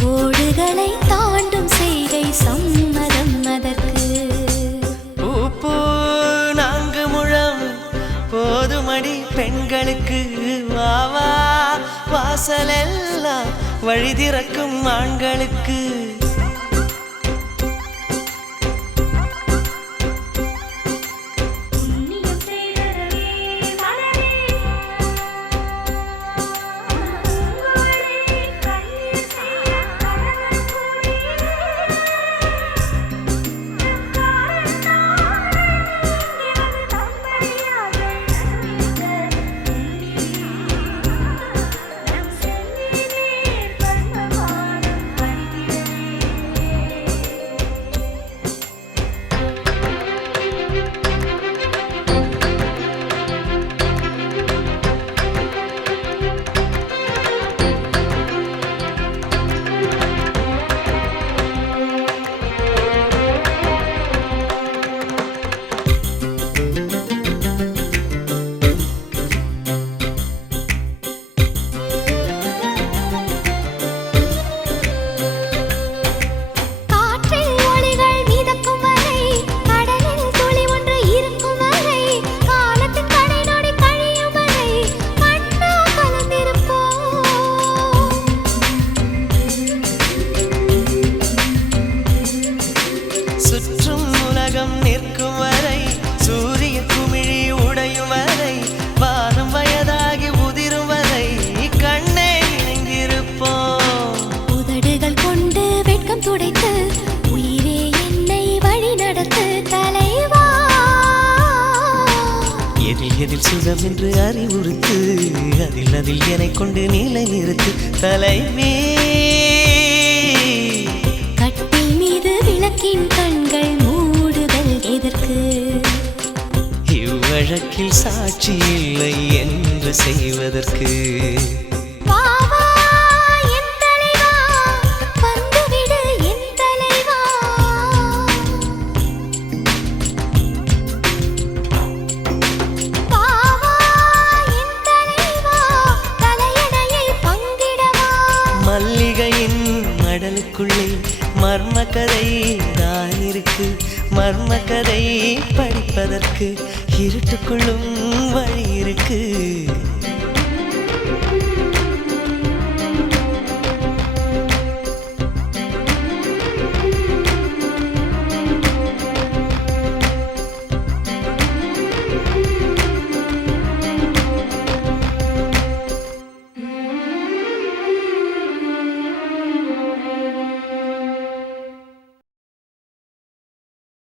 கோடுகளை தாண்டும் செய்கை சம்மதம் அதற்கு பூ 4 முழம் போதுமடி பெண்களுக்கு வாவா வாசலெல்லாம் வழி திறக்கும் ஆண்களுக்கு சுகம் என்று அறிவுறுத்து அதில் அதில் என்னை கொண்டு நிலை நிறுத்து தலைவே கட்டில் மீது விளக்கின் கண்கள் மூடுதல் எதற்கு இவ்வழக்கில் சாட்சி இல்லை என்று செய்வதற்கு வா வா என் தலைவா வந்துவிடு என் தலைவா வா வா என் தலைவா தலையணையை பங்கிடவா மல்லிகையின் மடலுக்குள்ளே மர்ம கதை தான் இருக்கு மர்ம கதை படிப்பதற்கு இருட்டுக்குள்ளும் வழி இருக்கு